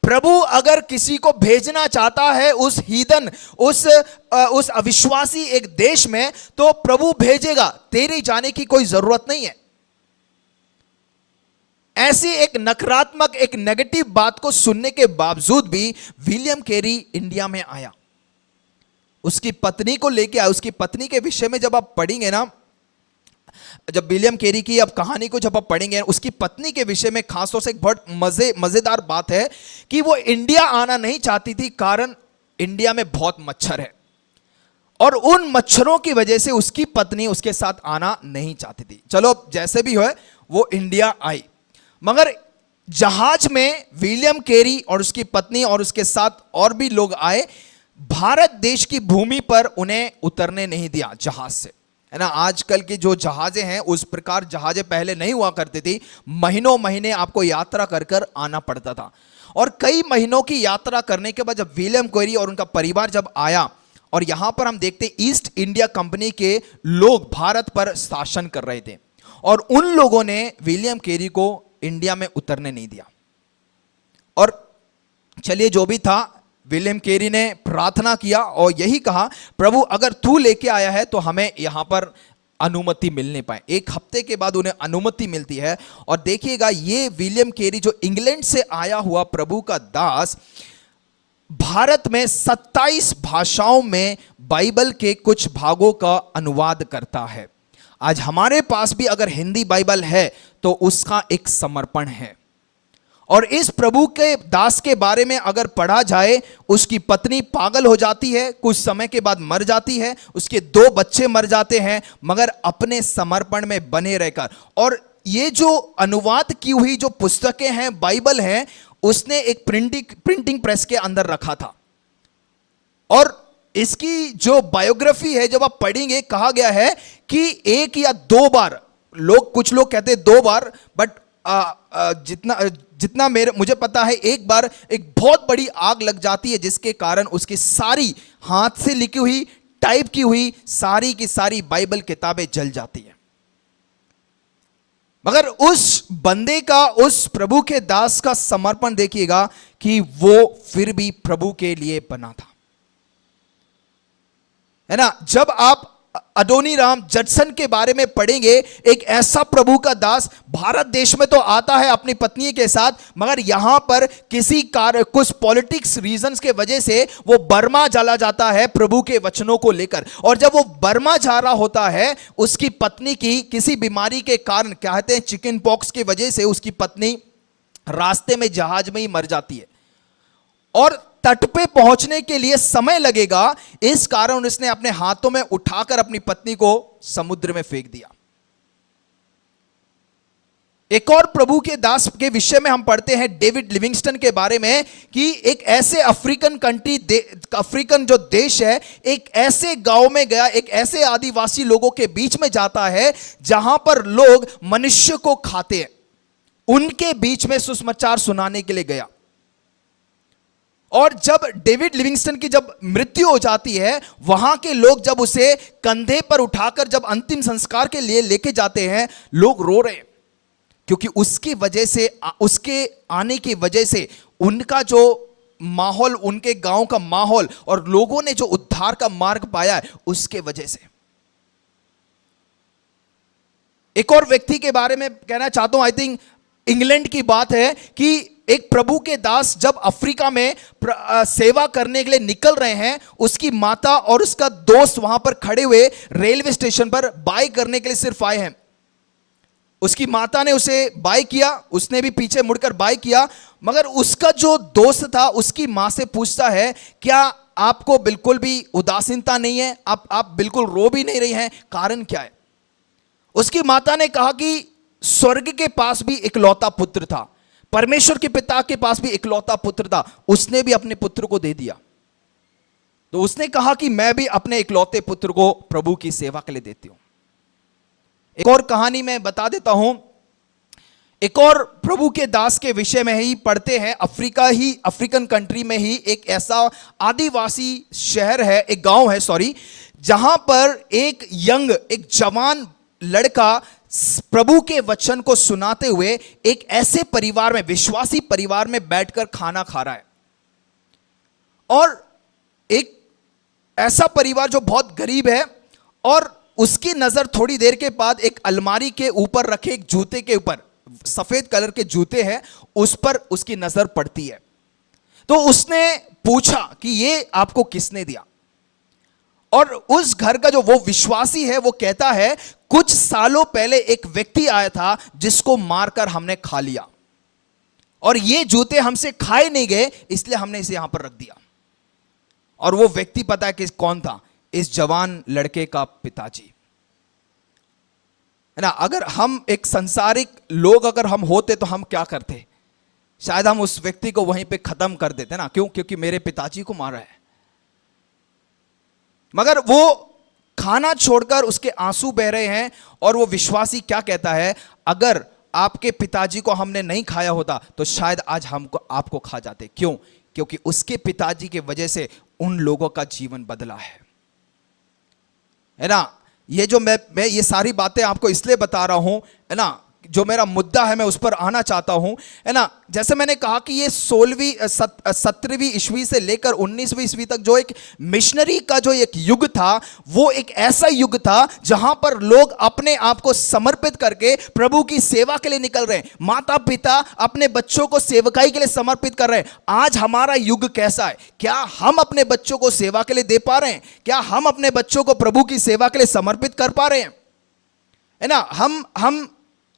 प्रभु अगर किसी को भेजना चाहता है उस हीदन, उस अविश्वासी एक देश में, तो प्रभु भेजेगा, तेरे जाने की कोई जरूरत नहीं है। ऐसी एक नकारात्मक, एक नेगेटिव बात को सुनने के बावजूद भी विलियम कैरी इंडिया में आया, उसकी पत्नी को लेके आया। उसकी पत्नी के विषय में जब आप पढ़ेंगे ना, जब विलियम कैरी की अब कहानी को जब आप पढ़ेंगे, उसकी पत्नी के विषय में खासतौर से एक बहुत मजेदार बात है कि वो इंडिया आना नहीं चाहती थी, कारण इंडिया में बहुत मच्छर है और उन मच्छरों की वजह से उसकी पत्नी उसके साथ आना नहीं चाहती थी। चलो जैसे भी हो, वो इंडिया आई, मगर जहाज में विलियम कैरी और उसकी पत्नी और उसके साथ और भी लोग आए। भारत देश की भूमि पर उन्हें उतरने नहीं दिया जहाज से, है ना। आजकल की जो जहाजें हैं उस प्रकार जहाजें पहले नहीं हुआ करती थी। महीनों महीने आपको यात्रा कर कर आना पड़ता था। और कई महीनों की यात्रा करने के बाद जब विलियम कैरी और उनका परिवार जब आया, और यहां पर हम देखते ईस्ट इंडिया कंपनी के लोग भारत पर शासन कर रहे थे और उन लोगों ने विलियम कैरी को इंडिया में उतरने नहीं दिया। और चलिए जो भी था, विलियम कैरी ने प्रार्थना किया और यही कहा, प्रभु अगर तू लेके आया है तो हमें यहां पर अनुमति मिलने पाए। एक हफ्ते के बाद उन्हें अनुमति मिलती है। और देखिएगा, ये विलियम कैरी जो इंग्लैंड से आया हुआ प्रभु का दास, भारत में 27 भाषाओं में बाइबल के कुछ भागों का अनुवाद करता है। आज हमारे पास भी अगर हिंदी बाइबल है तो उसका एक समर्पण है। और इस प्रभु के दास के बारे में अगर पढ़ा जाए, उसकी पत्नी पागल हो जाती है, कुछ समय के बाद मर जाती है, उसके 2 बच्चे मर जाते हैं, मगर अपने समर्पण में बने रहकर। और ये जो अनुवाद की हुई जो पुस्तकें हैं, बाइबल हैं, उसने एक प्रिंटिंग प्रेस के अंदर रखा था। और इसकी जो बायोग्राफी है जब आप पढ़ेंगे, कहा गया है कि 1 या 2 बार, कुछ लोग कहते हैं 2 बार, बट जितना मुझे पता है, एक बार एक बहुत बड़ी आग लग जाती है जिसके कारण उसकी सारी हाथ से लिखी हुई, टाइप की हुई सारी की सारी बाइबल किताबें जल जाती है। मगर उस बंदे का, उस प्रभु के दास का समर्पण देखिएगा कि वो फिर भी प्रभु के लिए बना था, है ना। जब आप अडोनीराम जडसन के बारे में पढ़ेंगे, एक ऐसा प्रभु का दास भारत देश में तो आता है अपनी पत्नी के साथ, मगर यहां पर किसी कुछ पॉलिटिक्स रीजंस के वजह से वो बर्मा चला जाता है प्रभु के वचनों को लेकर। और जब वो बर्मा जा रहा होता है, उसकी पत्नी की किसी बीमारी के कारण, कहते हैं चिकन पॉक्स की वजह से, उसकी पत्नी रास्ते में जहाज में ही मर जाती है। और तट पे पहुंचने के लिए समय लगेगा, इस कारण उसने अपने हाथों में उठाकर अपनी पत्नी को समुद्र में फेंक दिया। एक और प्रभु के दास के विषय में हम पढ़ते हैं डेविड लिविंगस्टन के बारे में कि एक ऐसे अफ्रीकन जो देश है, एक ऐसे गांव में गया, एक ऐसे आदिवासी लोगों के बीच में जाता है जहां पर लोग मनुष्य को खाते हैं। उनके बीच में सुसमाचार सुनाने के लिए गया। और जब डेविड लिविंगस्टन की जब मृत्यु हो जाती है, वहां के लोग जब उसे कंधे पर उठाकर जब अंतिम संस्कार के लिए लेके जाते हैं, लोग रो रहे हैं, क्योंकि उसकी वजह से, उसके आने की वजह से उनका जो माहौल, उनके गांव का माहौल और लोगों ने जो उद्धार का मार्ग पाया है, उसके वजह से। एक और व्यक्ति के बारे में कहना चाहता हूं, आई थिंक इंग्लैंड की बात है कि एक प्रभु के दास जब अफ्रीका में सेवा करने के लिए निकल रहे हैं, उसकी माता और उसका दोस्त वहां पर खड़े हुए रेलवे स्टेशन पर बाय करने के लिए सिर्फ आए हैं। उसकी माता ने उसे बाय किया, उसने भी पीछे मुड़कर बाय किया, मगर उसका जो दोस्त था उसकी मां से पूछता है, क्या आपको बिल्कुल भी उदासीनता नहीं है? आप बिल्कुल रो भी नहीं रही हैं, कारण क्या है? उसकी माता ने कहा कि स्वर्ग के पास भी इकलौता पुत्र था, परमेश्वर के पिता के पास भी इकलौता पुत्र था, उसने भी अपने पुत्र को दे दिया। तो उसने कहा कि मैं भी अपने इकलौते पुत्र को प्रभु की सेवा के लिए देती हूं। एक और कहानी मैं बता देता हूं, एक और प्रभु के दास के विषय में ही पढ़ते हैं। अफ्रीकन कंट्री में ही एक ऐसा आदिवासी शहर है, एक गांव है सॉरी, जहां पर एक जवान लड़का प्रभु के वचन को सुनाते हुए एक ऐसे परिवार में, विश्वासी परिवार में बैठकर खाना खा रहा है। और एक ऐसा परिवार जो बहुत गरीब है, और उसकी नजर थोड़ी देर के बाद एक अलमारी के ऊपर रखे एक जूते के ऊपर, सफेद कलर के जूते हैं, उस पर उसकी नजर पड़ती है। तो उसने पूछा कि ये आपको किसने दिया? और उस घर का जो वो विश्वासी है, वो कहता है, कुछ सालों पहले एक व्यक्ति आया था जिसको मारकर हमने खा लिया, और ये जूते हमसे खाए नहीं गए, इसलिए हमने इसे यहां पर रख दिया। और वो व्यक्ति पता है कि कौन था? इस जवान लड़के का पिताजी है ना। अगर हम एक संसारिक लोग अगर हम होते तो हम क्या करते? शायद हम उस व्यक्ति को वहीं पे खत्म कर देते ना। क्यों? क्योंकि मेरे पिताजी को मारा है। मगर वो खाना छोड़कर उसके आंसू बह रहे हैं, और वो विश्वासी क्या कहता है, अगर आपके पिताजी को हमने नहीं खाया होता तो शायद आज हमको आपको खा जाते। क्यों? क्योंकि उसके पिताजी की वजह से उन लोगों का जीवन बदला है ना। ये जो मैं ये सारी बातें आपको इसलिए बता रहा हूं, है ना, जो मेरा मुद्दा है मैं उस पर आना चाहता हूं, है ना। जैसे मैंने कहा कि ये 17वीं ईस्वी से लेकर 19वीं ईस्वी तक जो एक मिशनरी का जो एक युग था, वो एक ऐसा युग था जहां पर लोग अपने आप को समर्पित करके प्रभु की सेवा के लिए निकल रहे हैं। माता पिता अपने बच्चों को सेवकाई के लिए समर्पित कर रहे हैं। आज हमारा युग कैसा है? क्या हम अपने बच्चों को सेवा के लिए दे पा रहे हैं? क्या हम अपने बच्चों को प्रभु की सेवा के लिए समर्पित कर पा रहे हैं? है ना। हम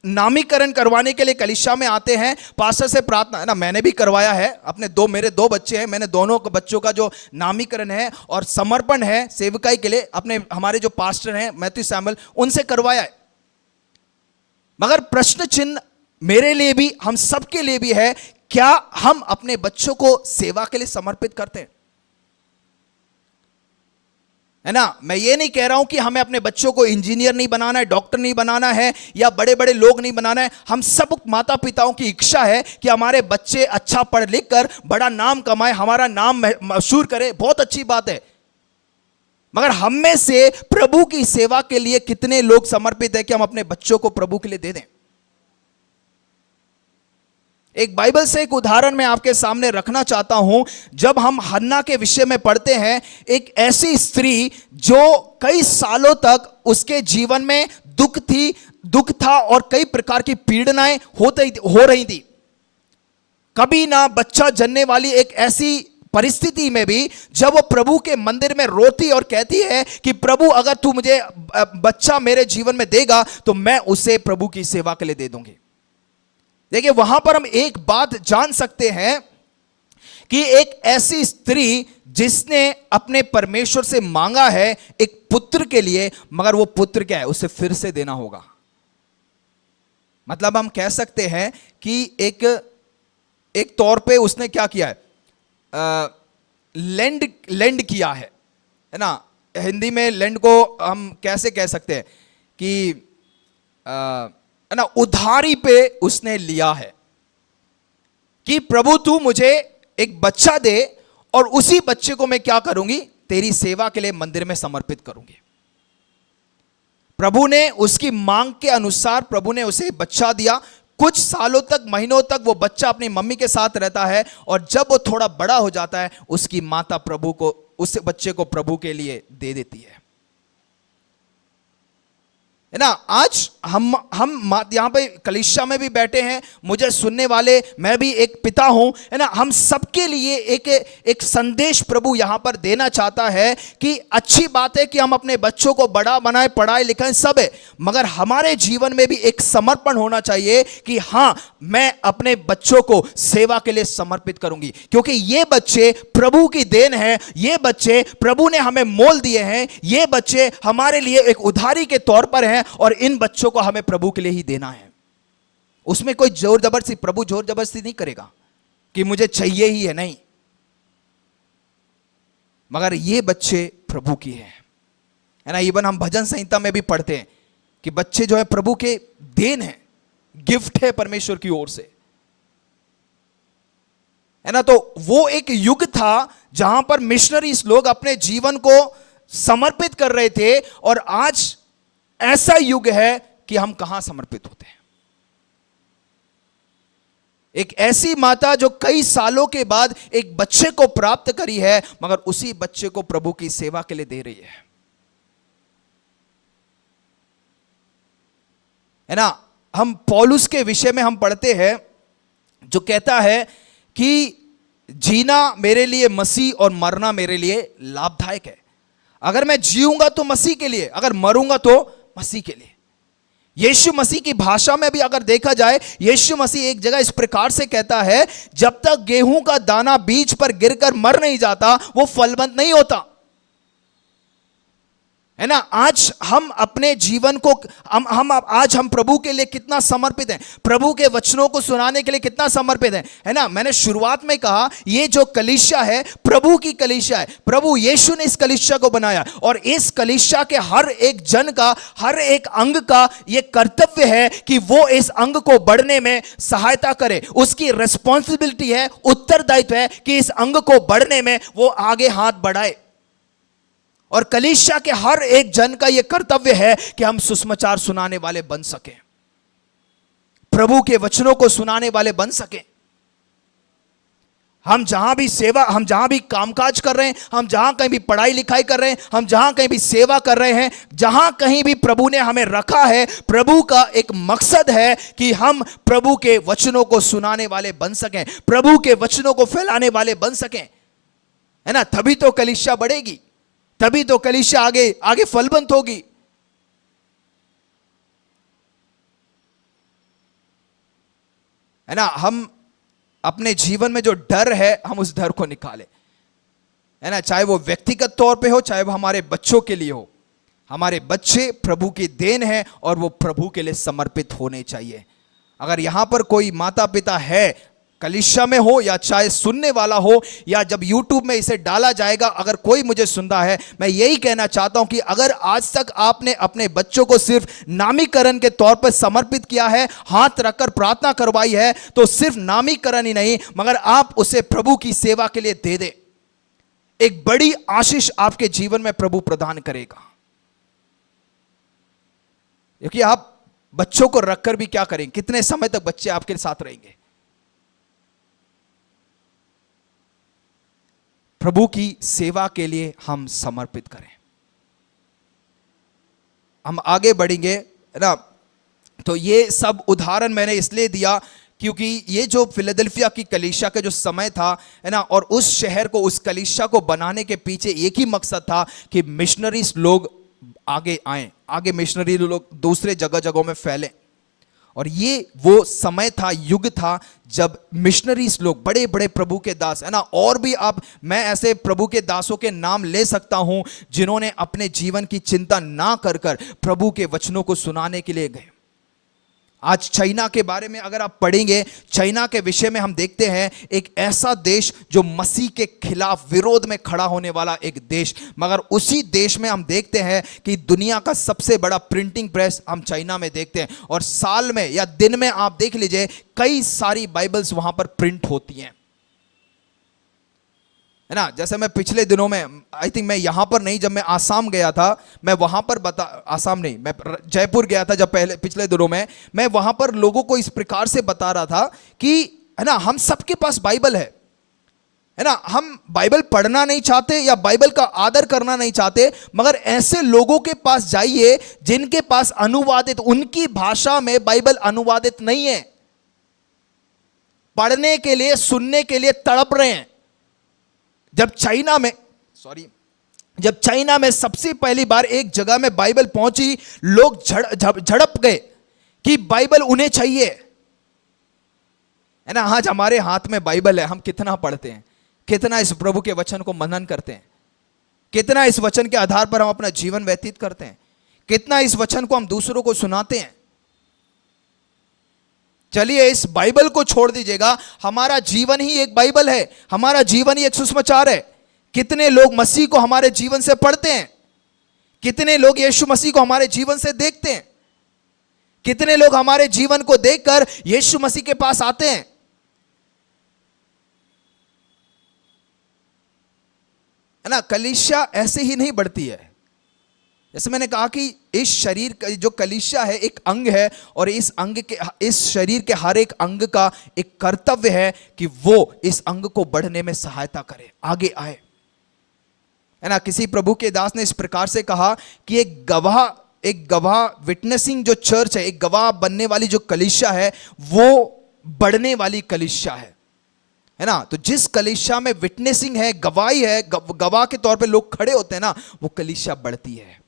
नामीकरण करवाने के लिए कलीसिया में आते हैं, पास्टर से प्रार्थना, है ना, मैंने भी करवाया है। मेरे दो बच्चे हैं, मैंने दोनों बच्चों का जो नामीकरण है और समर्पण है सेवकाई के लिए, हमारे जो पास्टर हैं मैथ्यू सैमुअल, उनसे करवाया है। मगर प्रश्न चिन्ह मेरे लिए भी, हम सबके लिए भी है, क्या हम अपने बच्चों को सेवा के लिए समर्पित करते हैं? है ना। मैं ये नहीं कह रहा हूं कि हमें अपने बच्चों को इंजीनियर नहीं बनाना है, डॉक्टर नहीं बनाना है, या बड़े बड़े लोग नहीं बनाना है। हम सब माता पिताओं की इच्छा है कि हमारे बच्चे अच्छा पढ़ लिख कर बड़ा नाम कमाए, हमारा नाम मशहूर करे, बहुत अच्छी बात है। मगर हम में से प्रभु की सेवा के लिए कितने लोग समर्पित है कि हम अपने बच्चों को प्रभु के लिए दे दें? एक बाइबल से एक उदाहरण मैं आपके सामने रखना चाहता हूं। जब हम हन्ना के विषय में पढ़ते हैं, एक ऐसी स्त्री जो कई सालों तक उसके जीवन में दुख था और कई प्रकार की पीड़नाएं हो रही थी। कभी ना बच्चा जनने वाली एक ऐसी परिस्थिति में भी जब वो प्रभु के मंदिर में रोती और कहती है कि प्रभु अगर तू मुझे बच्चा मेरे जीवन में देगा तो मैं उसे प्रभु की सेवा के लिए दे दूंगी। देखिए, वहां पर हम एक बात जान सकते हैं कि एक ऐसी स्त्री जिसने अपने परमेश्वर से मांगा है एक पुत्र के लिए, मगर वो पुत्र क्या है, उसे फिर से देना होगा। मतलब हम कह सकते हैं कि एक तौर पे उसने क्या किया है, लेंड किया है ना। हिंदी में लेंड को हम कैसे कह सकते हैं कि है ना, उधारी पे उसने लिया है कि प्रभु तू मुझे एक बच्चा दे और उसी बच्चे को मैं क्या करूंगी, तेरी सेवा के लिए मंदिर में समर्पित करूंगी। प्रभु ने उसकी मांग के अनुसार प्रभु ने उसे बच्चा दिया। कुछ सालों तक, महीनों तक वो बच्चा अपनी मम्मी के साथ रहता है और जब वो थोड़ा बड़ा हो जाता है उसकी माता प्रभु को, उस बच्चे को प्रभु के लिए दे देती है ना। आज हम यहां पे कलीसिया में भी बैठे हैं, मुझे सुनने वाले, मैं भी एक पिता हूं, है ना। हम सबके लिए एक संदेश प्रभु यहां पर देना चाहता है कि अच्छी बात है कि हम अपने बच्चों को बड़ा बनाए, पढ़ाए लिखाएं, सब है, मगर हमारे जीवन में भी एक समर्पण होना चाहिए कि हां, मैं अपने बच्चों को सेवा के लिए समर्पित करूंगी, क्योंकि ये बच्चे प्रभु की देन है, ये बच्चे प्रभु ने हमें मोल दिए हैं, ये बच्चे हमारे लिए एक उधारी के तौर पर हैं और इन बच्चों को हमें प्रभु के लिए ही देना है। उसमें कोई जोर जबरदस्ती, प्रभु जोर जबरदस्ती नहीं करेगा कि मुझे चाहिए ही है, नहीं, मगर ये बच्चे प्रभु की है ना। इवन हम भजन संहिता में भी पढ़ते हैं कि बच्चे जो है प्रभु के देन है, गिफ्ट है परमेश्वर की ओर से, है ना। तो वो एक युग था जहां पर मिशनरीज लोग अपने जीवन को समर्पित कर रहे थे और आज ऐसा युग है कि हम कहां समर्पित होते हैं। एक ऐसी माता जो कई सालों के बाद एक बच्चे को प्राप्त करी है, मगर उसी बच्चे को प्रभु की सेवा के लिए दे रही है ना। हम पौलुस के विषय में हम पढ़ते हैं जो कहता है कि जीना मेरे लिए मसीह और मरना मेरे लिए लाभदायक है। अगर मैं जीऊंगा तो मसीह के लिए, अगर मरूंगा तो मसीह के लिए। यीशु मसीह की भाषा में भी अगर देखा जाए, यीशु मसीह एक जगह इस प्रकार से कहता है, जब तक गेहूं का दाना बीज पर गिरकर मर नहीं जाता वो फलवंत नहीं होता, है ना। आज हम अपने जीवन को आज हम प्रभु के लिए कितना समर्पित हैं, प्रभु के वचनों को सुनाने के लिए कितना समर्पित हैं, है ना। मैंने शुरुआत में कहा ये जो कलीसिया है प्रभु की कलीसिया है, प्रभु यीशु ने इस कलीसिया को बनाया और इस कलीसिया के हर एक जन का, हर एक अंग का ये कर्तव्य है कि वो इस अंग को बढ़ने में सहायता करे। उसकी रिस्पॉन्सिबिलिटी है, उत्तरदायित्व है कि इस अंग को बढ़ने में वो आगे हाथ बढ़ाए। और कलीसिया के हर एक जन का यह कर्तव्य है कि हम सुसमाचार सुनाने वाले बन सकें, प्रभु के वचनों को सुनाने वाले बन सकें। हम जहां भी सेवा, हम जहां भी कामकाज कर रहे हैं, हम जहां कहीं भी पढ़ाई लिखाई कर रहे हैं, हम जहां कहीं भी सेवा कर रहे हैं, जहां कहीं भी प्रभु ने हमें रखा है, प्रभु का एक मकसद है कि हम प्रभु के वचनों को सुनाने वाले बन सकें, प्रभु के वचनों को फैलाने वाले बन सकें, है ना। तभी तो कलीसिया बढ़ेगी, तभी तो कलीसिया आगे आगे फलवंत होगी। है ना। हम अपने जीवन में जो डर है हम उस डर को निकालें, है ना। चाहे वो व्यक्तिगत तौर पे हो, चाहे वो हमारे बच्चों के लिए हो। हमारे बच्चे प्रभु की देन है और वो प्रभु के लिए समर्पित होने चाहिए। अगर यहां पर कोई माता पिता है, कलीसिया में हो या चाहे सुनने वाला हो या जब यूट्यूब में इसे डाला जाएगा, अगर कोई मुझे सुन रहा है, मैं यही कहना चाहता हूं कि अगर आज तक आपने अपने बच्चों को सिर्फ नामीकरण के तौर पर समर्पित किया है, हाथ रखकर प्रार्थना करवाई है, तो सिर्फ नामीकरण ही नहीं मगर आप उसे प्रभु की सेवा के लिए दे दे, एक बड़ी आशीष आपके जीवन में प्रभु प्रदान करेगा। क्योंकि आप बच्चों को रखकर भी क्या करेंगे, कितने समय तक बच्चे आपके साथ रहेंगे। प्रभु की सेवा के लिए हम समर्पित करें। हम आगे बढ़ेंगे ना। तो ये सब उदाहरण मैंने इसलिए दिया क्योंकि ये जो फिलाडेल्फिया की कलीसिया का जो समय था, है ना, और उस शहर को, उस कलीसिया को बनाने के पीछे एक ही मकसद था कि मिशनरीज लोग आगे आए, आगे मिशनरी लोग दूसरे जगह जगहों में फैलें। और ये वो समय था, युग था जब मिशनरीज लोग, बड़े बड़े प्रभु के दास, है ना, और भी मैं ऐसे प्रभु के दासों के नाम ले सकता हूं जिन्होंने अपने जीवन की चिंता ना कर कर प्रभु के वचनों को सुनाने के लिए गए। आज चाइना के बारे में अगर आप पढ़ेंगे, चाइना के विषय में हम देखते हैं एक ऐसा देश जो मसीह के खिलाफ विरोध में खड़ा होने वाला एक देश, मगर उसी देश में हम देखते हैं कि दुनिया का सबसे बड़ा प्रिंटिंग प्रेस हम चाइना में देखते हैं, और साल में या दिन में आप देख लीजिए कई सारी बाइबल्स वहां पर प्रिंट होती हैं, है ना। जैसे मैं पिछले दिनों में, आई थिंक मैं यहां पर नहीं, जब मैं आसाम गया था, मैं वहां पर आसाम नहीं, मैं जयपुर गया था जब पिछले दिनों में, मैं वहां पर लोगों को इस प्रकार से बता रहा था कि, है ना, हम सबके पास बाइबल है ना, हम बाइबल पढ़ना नहीं चाहते या बाइबल का आदर करना नहीं चाहते, मगर ऐसे लोगों के पास जाइए जिनके पास अनुवादित, उनकी भाषा में बाइबल अनुवादित नहीं है, पढ़ने के लिए, सुनने के लिए तड़प रहे हैं। जब चाइना में सबसे पहली बार एक जगह में बाइबल पहुंची, लोग झड़प गए कि बाइबल उन्हें चाहिए, है ना। आज हमारे हाथ में बाइबल है, हम कितना पढ़ते हैं, कितना इस प्रभु के वचन को मनन करते हैं, कितना इस वचन के आधार पर हम अपना जीवन व्यतीत करते हैं, कितना इस वचन को हम दूसरों को सुनाते हैं। चलिए इस बाइबल को छोड़ दीजिएगा, हमारा जीवन ही एक बाइबल है, हमारा जीवन ही एक सुसमाचार है। कितने लोग मसीह को हमारे जीवन से पढ़ते हैं, कितने लोग यीशु मसीह को हमारे जीवन से देखते हैं, कितने लोग हमारे जीवन को देखकर यीशु मसीह के पास आते हैं, है ना। कलीसिया ऐसे ही नहीं बढ़ती है। जैसे मैंने कहा कि इस शरीर का जो कलीसिया है एक अंग है, और इस शरीर के हर एक अंग का एक कर्तव्य है कि वो इस अंग को बढ़ने में सहायता करे, आगे आए, है ना। किसी प्रभु के दास ने इस प्रकार से कहा कि एक गवाह विटनेसिंग जो चर्च है, एक गवाह बनने वाली जो कलीसिया है, वो बढ़ने वाली कलीसिया है ना। तो जिस कलीसिया में विटनेसिंग है, गवाही है, गवाह के तौर पे लोग खड़े होते हैं ना, वो कलीसिया बढ़ती है।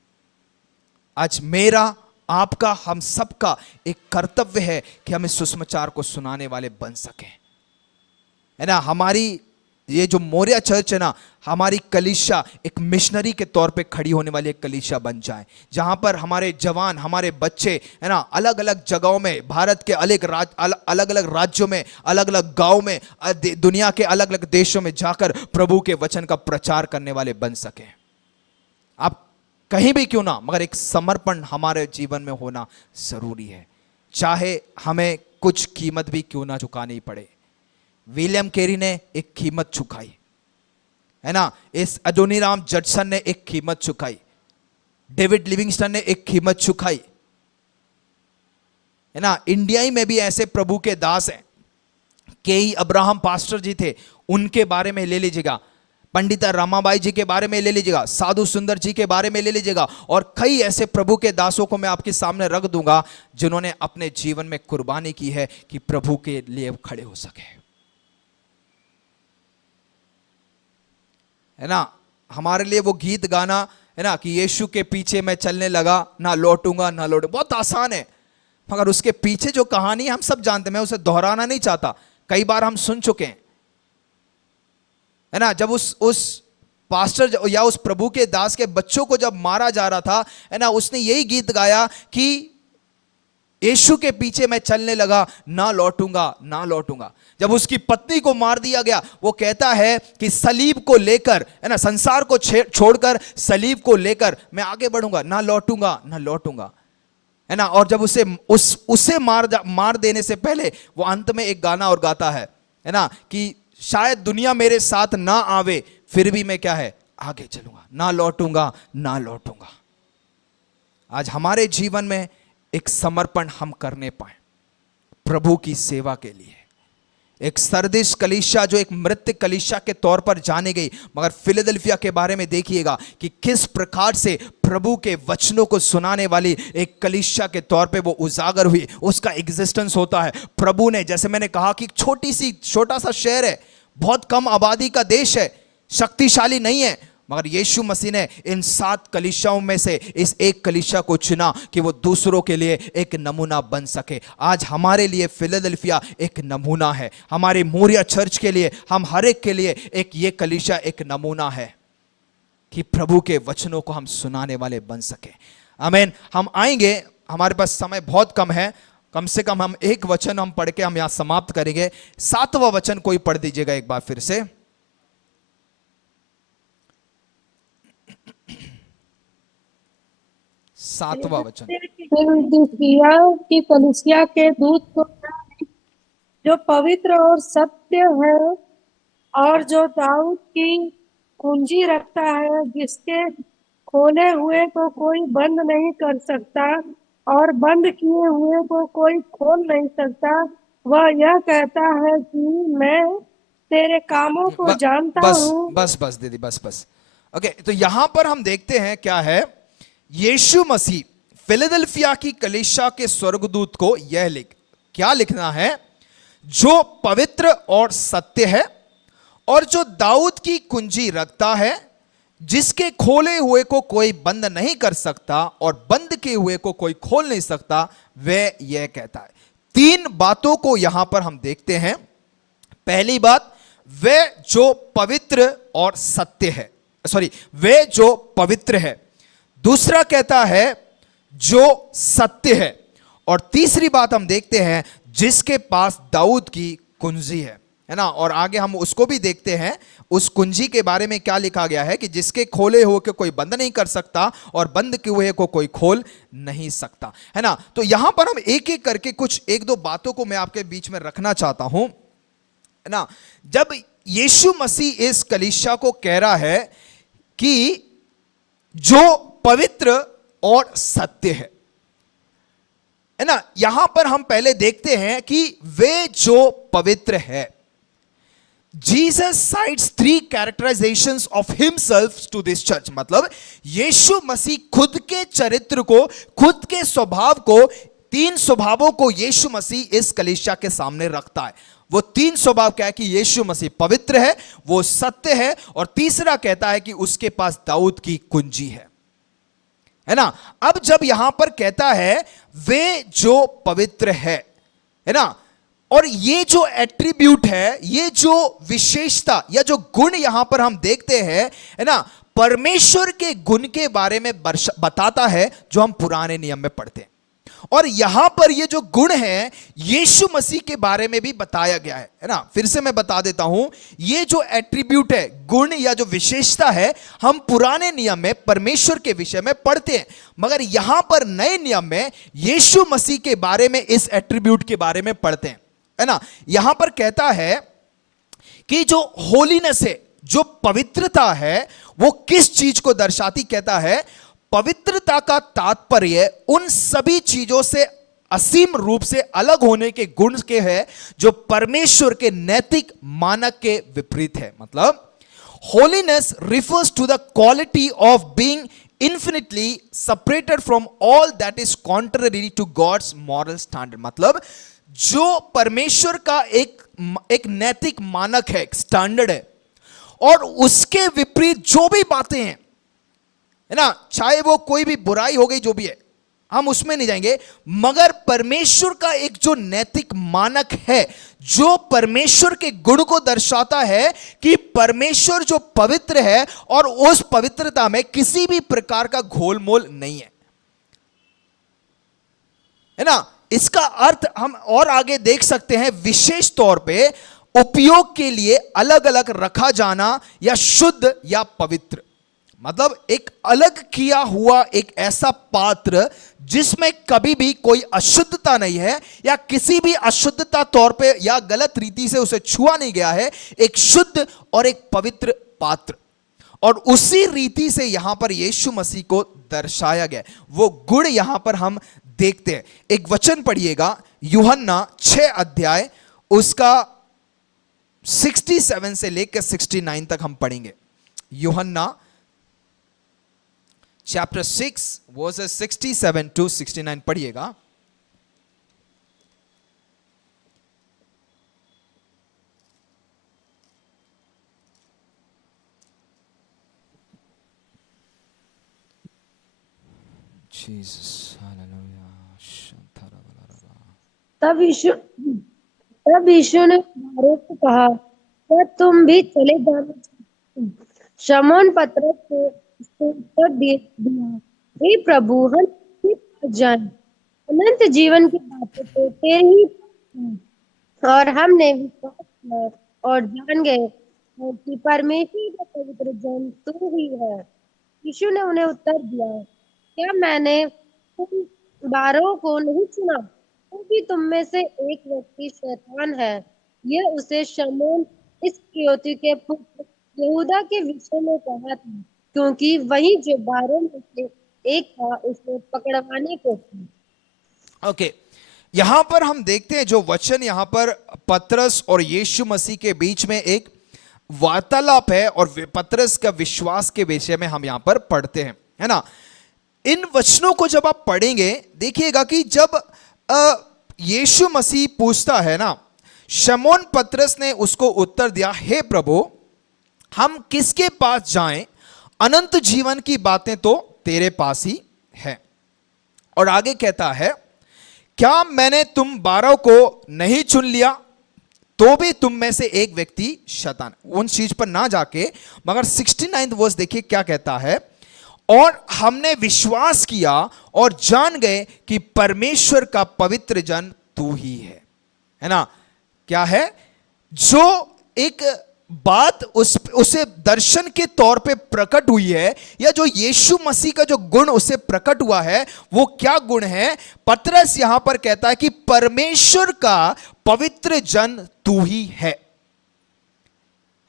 आज मेरा, आपका, हम सबका एक कर्तव्य है कि हम इस सुसमाचार को सुनाने वाले बन सकें, है ना। हमारी ये जो मोरिया चर्च है ना, हमारी कलीसिया एक मिशनरी के तौर पे खड़ी होने वाली एक कलीसिया बन जाए, जहां पर हमारे जवान, हमारे बच्चे, है ना, अलग अलग जगहों में, भारत के अलग अलग राज्यों में, अलग अलग गांव में, दुनिया के अलग अलग देशों में जाकर प्रभु के वचन का प्रचार करने वाले बन सकें। आप कहीं भी क्यों ना, मगर एक समर्पण हमारे जीवन में होना जरूरी है, चाहे हमें कुछ कीमत भी क्यों ना चुकानी पड़े। विलियम कैरी ने एक कीमत चुकाई, है ना। इस अदोनीराम जडसन ने एक कीमत चुकाई, डेविड लिविंगस्टन ने एक कीमत चुकाई, है ना। इंडिया में भी ऐसे प्रभु के दास हैं। के अब्राहम पास्टर जी थे, उनके बारे में ले लीजिएगा, पंडिता रमाबाई जी के बारे में ले लीजिएगा, साधु सुंदर जी के बारे में ले लीजिएगा, और कई ऐसे प्रभु के दासों को मैं आपके सामने रख दूंगा जिन्होंने अपने जीवन में कुर्बानी की है कि प्रभु के लिए खड़े हो सके, है ना। हमारे लिए वो गीत गाना, है ना, कि यीशु के पीछे मैं चलने लगा, ना लौटूंगा ना लौटूंगा, बहुत आसान है, मगर उसके पीछे जो कहानी हम सब जानते हैं, मैं उसे दोहराना नहीं चाहता, कई बार हम सुन चुके हैं, है ना। जब उस पास्टर या उस प्रभु के दास के बच्चों को जब मारा जा रहा था, है ना, उसने यही गीत गाया कि यीशु के पीछे मैं चलने लगा, ना लौटूंगा ना लौटूंगा। जब उसकी पत्नी को मार दिया गया, वो कहता है कि सलीब को लेकर, है ना, संसार को छोड़कर सलीब को लेकर मैं आगे बढ़ूंगा, ना लौटूंगा ना लौटूंगा, है ना। और जब उसे मार देने से पहले वो अंत में एक गाना और गाता है ना, कि शायद दुनिया मेरे साथ ना आवे, फिर भी मैं क्या है, आगे चलूंगा, ना लौटूंगा ना लौटूंगा। आज हमारे जीवन में एक समर्पण हम करने पाए प्रभु की सेवा के लिए। एक सरदिस कलीसिया जो एक मृत कलीसिया के तौर पर जाने गई, मगर फिलाडेल्फिया के बारे में देखिएगा कि किस प्रकार से प्रभु के वचनों को सुनाने वाली एक कलीसिया के तौर पे वो उजागर हुई, उसका एग्जिस्टेंस होता है। प्रभु ने, जैसे मैंने कहा कि छोटा सा शहर है, बहुत कम आबादी का देश है, शक्तिशाली नहीं है, मगर यीशु मसीह ने इन 7 कलीसियाओं में से इस एक कलीसिया को चुना कि वो दूसरों के लिए एक नमूना बन सके। आज हमारे लिए फिलाडेल्फिया एक नमूना है, हमारे मोरिया चर्च के लिए, हम हर एक के लिए एक ये कलीसिया एक नमूना है कि प्रभु के वचनों को हम सुनाने वाले बन सके। आमीन। हम आएंगे, हमारे पास समय बहुत कम है, कम से कम हम एक वचन हम पढ़ के हम यहां समाप्त करेंगे। 7वां वचन कोई पढ़ दीजिएगा एक बार फिर से। 7वां वचन। फिलदिलफिया की कलीसिया के दूत को जो पवित्र और सत्य है और जो दाऊद की कुंजी रखता है, जिसके खोले हुए को कोई बंद नहीं कर सकता और बंद किए हुए को कोई खोल नहीं सकता, वह यह कहता है कि मैं तेरे कामों को जानता बस हूँ। बस बस दीदी, बस बस। ओके, तो यहां पर हम देखते हैं क्या है, यीशु मसीह फिलाडेल्फिया की कलीसिया के स्वर्गदूत को यह क्या लिखना है, जो पवित्र और सत्य है और जो दाऊद की कुंजी रखता है, जिसके खोले हुए को कोई बंद नहीं कर सकता और बंद किए हुए को कोई खोल नहीं सकता, वह यह कहता है। 3 बातों को यहां पर हम देखते हैं। पहली बात, वह जो पवित्र और सत्य है, सॉरी, वह जो पवित्र है। दूसरा कहता है जो सत्य है, और तीसरी बात हम देखते हैं जिसके पास दाऊद की कुंजी है ना। और आगे हम उसको भी देखते हैं, उस कुंजी के बारे में क्या लिखा गया है कि जिसके खोले हुए को कोई बंद नहीं कर सकता और बंद किए हुए को कोई खोल नहीं सकता, है ना। तो यहां पर हम एक एक करके कुछ 1-2 बातों को मैं आपके बीच में रखना चाहता हूं, है ना। जब यीशु मसीह इस कलीसिया को कह रहा है कि जो पवित्र और सत्य है ना, यहां पर हम पहले देखते हैं कि वे जो पवित्र है। Jesus cites 3 characterisations of himself to this church, मतलब यीशु मसीह खुद के चरित्र को, खुद के स्वभाव को, 3 स्वभावों को यीशु मसीह इस कलीसिया के सामने रखता है। वो 3 स्वभाव क्या है कि यीशु मसीह पवित्र है, वो सत्य है, और तीसरा कहता है कि उसके पास दाऊद की कुंजी है ना। अब जब यहां पर कहता है वे जो पवित्र है ना, और ये जो एट्रीब्यूट है, ये जो विशेषता या जो गुण यहां पर हम देखते हैं, है ना, परमेश्वर के गुण के बारे में बताता है जो हम पुराने नियम में पढ़ते हैं। और यहां पर ये जो गुण है यीशु मसीह के बारे में भी बताया गया है ना। फिर से मैं बता देता हूं, ये जो एट्रीब्यूट है, गुण या जो विशेषता है, हम पुराने नियम में परमेश्वर के विषय में पढ़ते हैं, मगर यहां पर नए नियम में यीशु मसीह के बारे में, इस एट्रीब्यूट के बारे में पढ़ते हैं, है ना। यहां पर कहता है कि जो होलीनेस है, जो पवित्रता है, वो किस चीज को दर्शाती, कहता है पवित्रता का तात्पर्य उन सभी चीजों से असीम रूप से अलग होने के गुण के है जो परमेश्वर के नैतिक मानक के विपरीत है। मतलब holiness refers to the quality of being infinitely separated from all that is contrary to God's moral standard। मतलब जो परमेश्वर का एक नैतिक मानक है, एक स्टैंडर्ड है, और उसके विपरीत जो भी बातें हैं, है ना, चाहे वो कोई भी बुराई हो गई, जो भी है, हम उसमें नहीं जाएंगे, मगर परमेश्वर का एक जो नैतिक मानक है, जो परमेश्वर के गुण को दर्शाता है कि परमेश्वर जो पवित्र है और उस पवित्रता में किसी भी प्रकार का घोलमोल नहीं है ना। इसका अर्थ हम और आगे देख सकते हैं, विशेष तौर पे उपयोग के लिए अलग अलग रखा जाना या शुद्ध या पवित्र, मतलब एक अलग किया हुआ एक ऐसा पात्र जिसमें कभी भी कोई अशुद्धता नहीं है या किसी भी अशुद्धता तौर पे या गलत रीति से उसे छुआ नहीं गया है, एक शुद्ध और एक पवित्र पात्र। और उसी रीति से यहां पर यीशु मसीह को दर्शाया गया, वो गुण यहां पर हम देखते हैं। एक वचन पढ़िएगा, यूहन्ना 6 अध्याय उसका 67 से लेकर 69 तक हम पढ़ेंगे। यूहन्ना चैप्टर 6 वर्सेस 67 to 69 पढ़िएगा। जीसस हालेलुया शंथाराबालाराबा। तब यीशु ने मारे को कहा, क्या तुम भी चले जाना चाहते हो? शमौन पतरस ने उसको उत्तर दिया, हे प्रभु, हम किसके पास जाएं? अनंत जीवन की बातें तो तेरे ही पास हैं। और हमने विश्वास किया और जान गए कि परमेश्वर का पवित्र जन तू ही है। यीशु ने उन्हें उत्तर दिया, क्या मैंने तुम 12 को नहीं चुना? तो भी तुम में से एक व्यक्ति शैतान है। यह उसे शमौन इस्करियोती के पुत्र यहूदा के विषय में कहा था, क्योंकि वही जो 12 में से एक था उसे पकड़वाने को था। ओके, यहां पर हम देखते हैं जो वचन यहां पर पतरस और यीशु मसीह के बीच में एक वार्तालाप है और पतरस का विश्वास के विषय में हम यहां पर पढ़ते हैं, है ना। इन वचनों को जब आप पढ़ेंगे देखिएगा कि जब यीशु मसीह पूछता है ना, शमौन पतरस ने उसको उत्तर दिया, हे प्रभु, हम किसके पास जाएं? अनंत जीवन की बातें तो तेरे पास ही है। और आगे कहता है, क्या मैंने तुम 12 को नहीं चुन लिया? तो भी तुम में से एक व्यक्ति शैतान। उन चीज पर ना जाके मगर 69 वर्स देखिए क्या कहता है, और हमने विश्वास किया और जान गए कि परमेश्वर का पवित्र जन तू ही है ना। क्या है? जो एक बात उसे दर्शन के तौर पे प्रकट हुई है, या जो यीशु मसीह का जो गुण उसे प्रकट हुआ है, वो क्या गुण है? पतरस यहां पर कहता है कि परमेश्वर का पवित्र जन तू ही है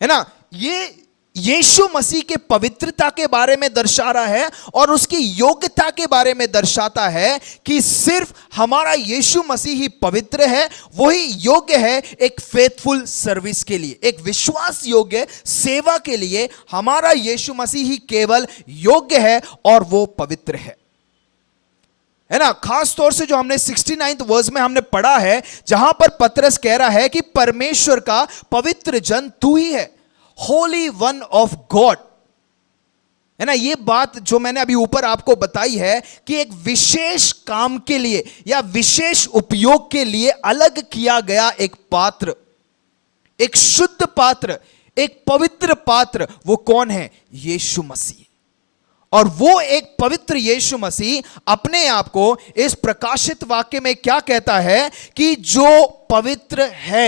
ना। ये यीशु मसीह के पवित्रता के बारे में दर्शा रहा है और उसकी योग्यता के बारे में दर्शाता है कि सिर्फ हमारा यीशु मसीह ही पवित्र है, वही योग्य है एक फेथफुल सर्विस के लिए, एक विश्वास योग्य सेवा के लिए। हमारा यीशु मसीह ही केवल योग्य है और वो पवित्र है ना। खास तौर से जो हमने 69 वर्स में हमने पढ़ा है, जहां पर पतरस कह रहा है कि परमेश्वर का पवित्र जन तू ही है, होली वन ऑफ गॉड, है ना। ये बात जो मैंने अभी ऊपर आपको बताई है कि एक विशेष काम के लिए या विशेष उपयोग के लिए अलग किया गया एक पात्र, एक शुद्ध पात्र, एक पवित्र पात्र, वो कौन है? यीशु मसीह। और वो एक पवित्र यीशु मसीह अपने आप को इस प्रकाशित वाक्य में क्या कहता है कि जो पवित्र है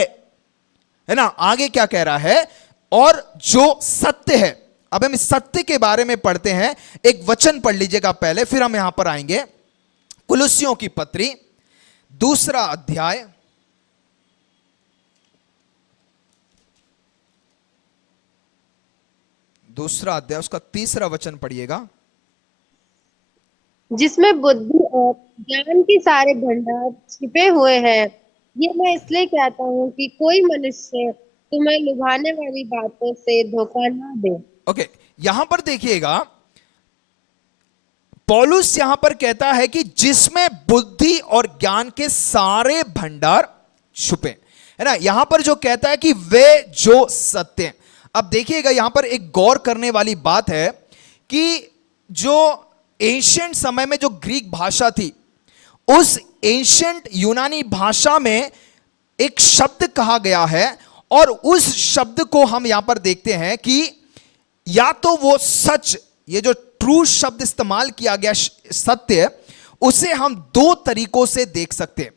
ना। आगे क्या कह रहा है? और जो सत्य है। अब हम इस सत्य के बारे में पढ़ते हैं। एक वचन पढ़ लीजिएगा पहले, फिर हम यहां पर आएंगे। कुलुस्सियों की पत्री 2 अध्याय 2 अध्याय उसका 3 वचन पढ़िएगा। जिसमें बुद्धि और ज्ञान के सारे भंडार छिपे हुए हैं। ये मैं इसलिए कहता हूँ कि कोई मनुष्य तुम्हें लुभाने वाली बातों से धोखा ना दे। ओके, यहां पर देखिएगा, पौलुस यहां पर कहता है कि जिसमें बुद्धि और ज्ञान के सारे भंडार छुपे, है ना। यहां पर जो कहता है कि वे जो सत्य हैं। अब देखिएगा यहां पर एक गौर करने वाली बात है कि जो एंशिएंट समय में जो ग्रीक भाषा थी, उस एंशिएंट यूनानी भाषा में एक शब्द कहा गया है, और उस शब्द को हम यहां पर देखते हैं कि या तो वो सच, ये जो ट्रू शब्द इस्तेमाल किया गया सत्य, उसे हम 2 तरीकों से देख सकते हैं।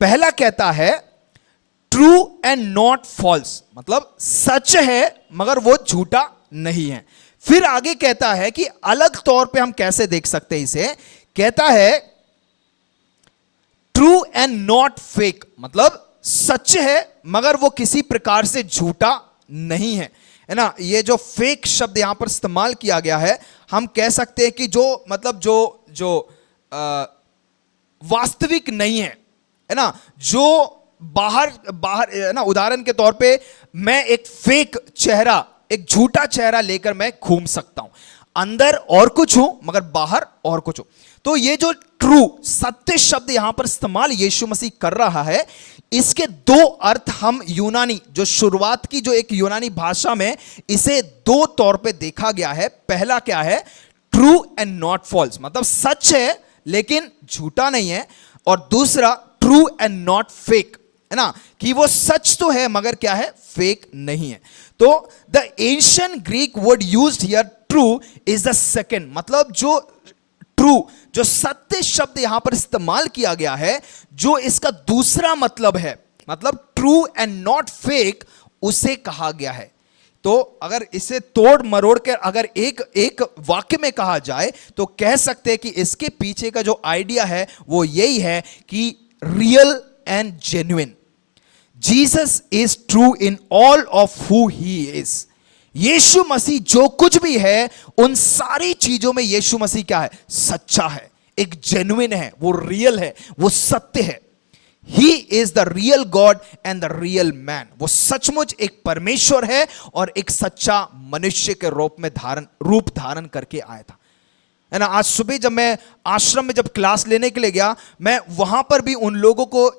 पहला कहता है ट्रू एंड नॉट फॉल्स, मतलब सच है मगर वो झूठा नहीं है। फिर आगे कहता है कि अलग तौर पे हम कैसे देख सकते हैं इसे, कहता है ट्रू एंड नॉट फेक, मतलब सच है मगर वो किसी प्रकार से झूठा नहीं है ना। ये जो फेक शब्द यहां पर इस्तेमाल किया गया है, हम कह सकते हैं कि जो मतलब जो वास्तविक नहीं है ना, जो बाहर है ना। उदाहरण के तौर पे मैं एक फेक चेहरा, एक झूठा चेहरा लेकर मैं घूम सकता हूं, अंदर और कुछ हूं मगर बाहर और कुछ हूं। तो ये जो ट्रू सत्य शब्द यहां पर इस्तेमाल यीशु मसीह कर रहा है, इसके 2 अर्थ हम यूनानी, जो शुरुआत की जो एक यूनानी भाषा में इसे 2 तौर पे देखा गया है। पहला क्या है? ट्रू एंड नॉट फॉल्स, मतलब सच है लेकिन झूठा नहीं है, और दूसरा ट्रू एंड नॉट फेक, है ना, कि वो सच तो है मगर क्या है, फेक नहीं है। तो the ancient Greek word used here true is the second, मतलब जो ट्रू, जो सत्य शब्द यहां पर इस्तेमाल किया गया है, जो इसका दूसरा मतलब है, मतलब ट्रू एंड नॉट फेक, उसे कहा गया है। तो अगर इसे तोड़ मरोड़ कर अगर एक वाक्य में कहा जाए तो कह सकते हैं कि इसके पीछे का जो आइडिया है वो यही है कि real and genuine, Jesus is true in all of who he is. यीशु मसीह जो कुछ भी है उन सारी चीजों में यीशु मसीह क्या है, सच्चा है, एक जेन्युइन है, वो रियल है, वो सत्य है। He is the real God and the real man, वो सचमुच एक परमेश्वर है और एक सच्चा मनुष्य के रूप धारण करके आया था, है ना। आज सुबह जब मैं आश्रम में जब क्लास लेने के लिए गया, मैं वहां पर भी उन लोगों को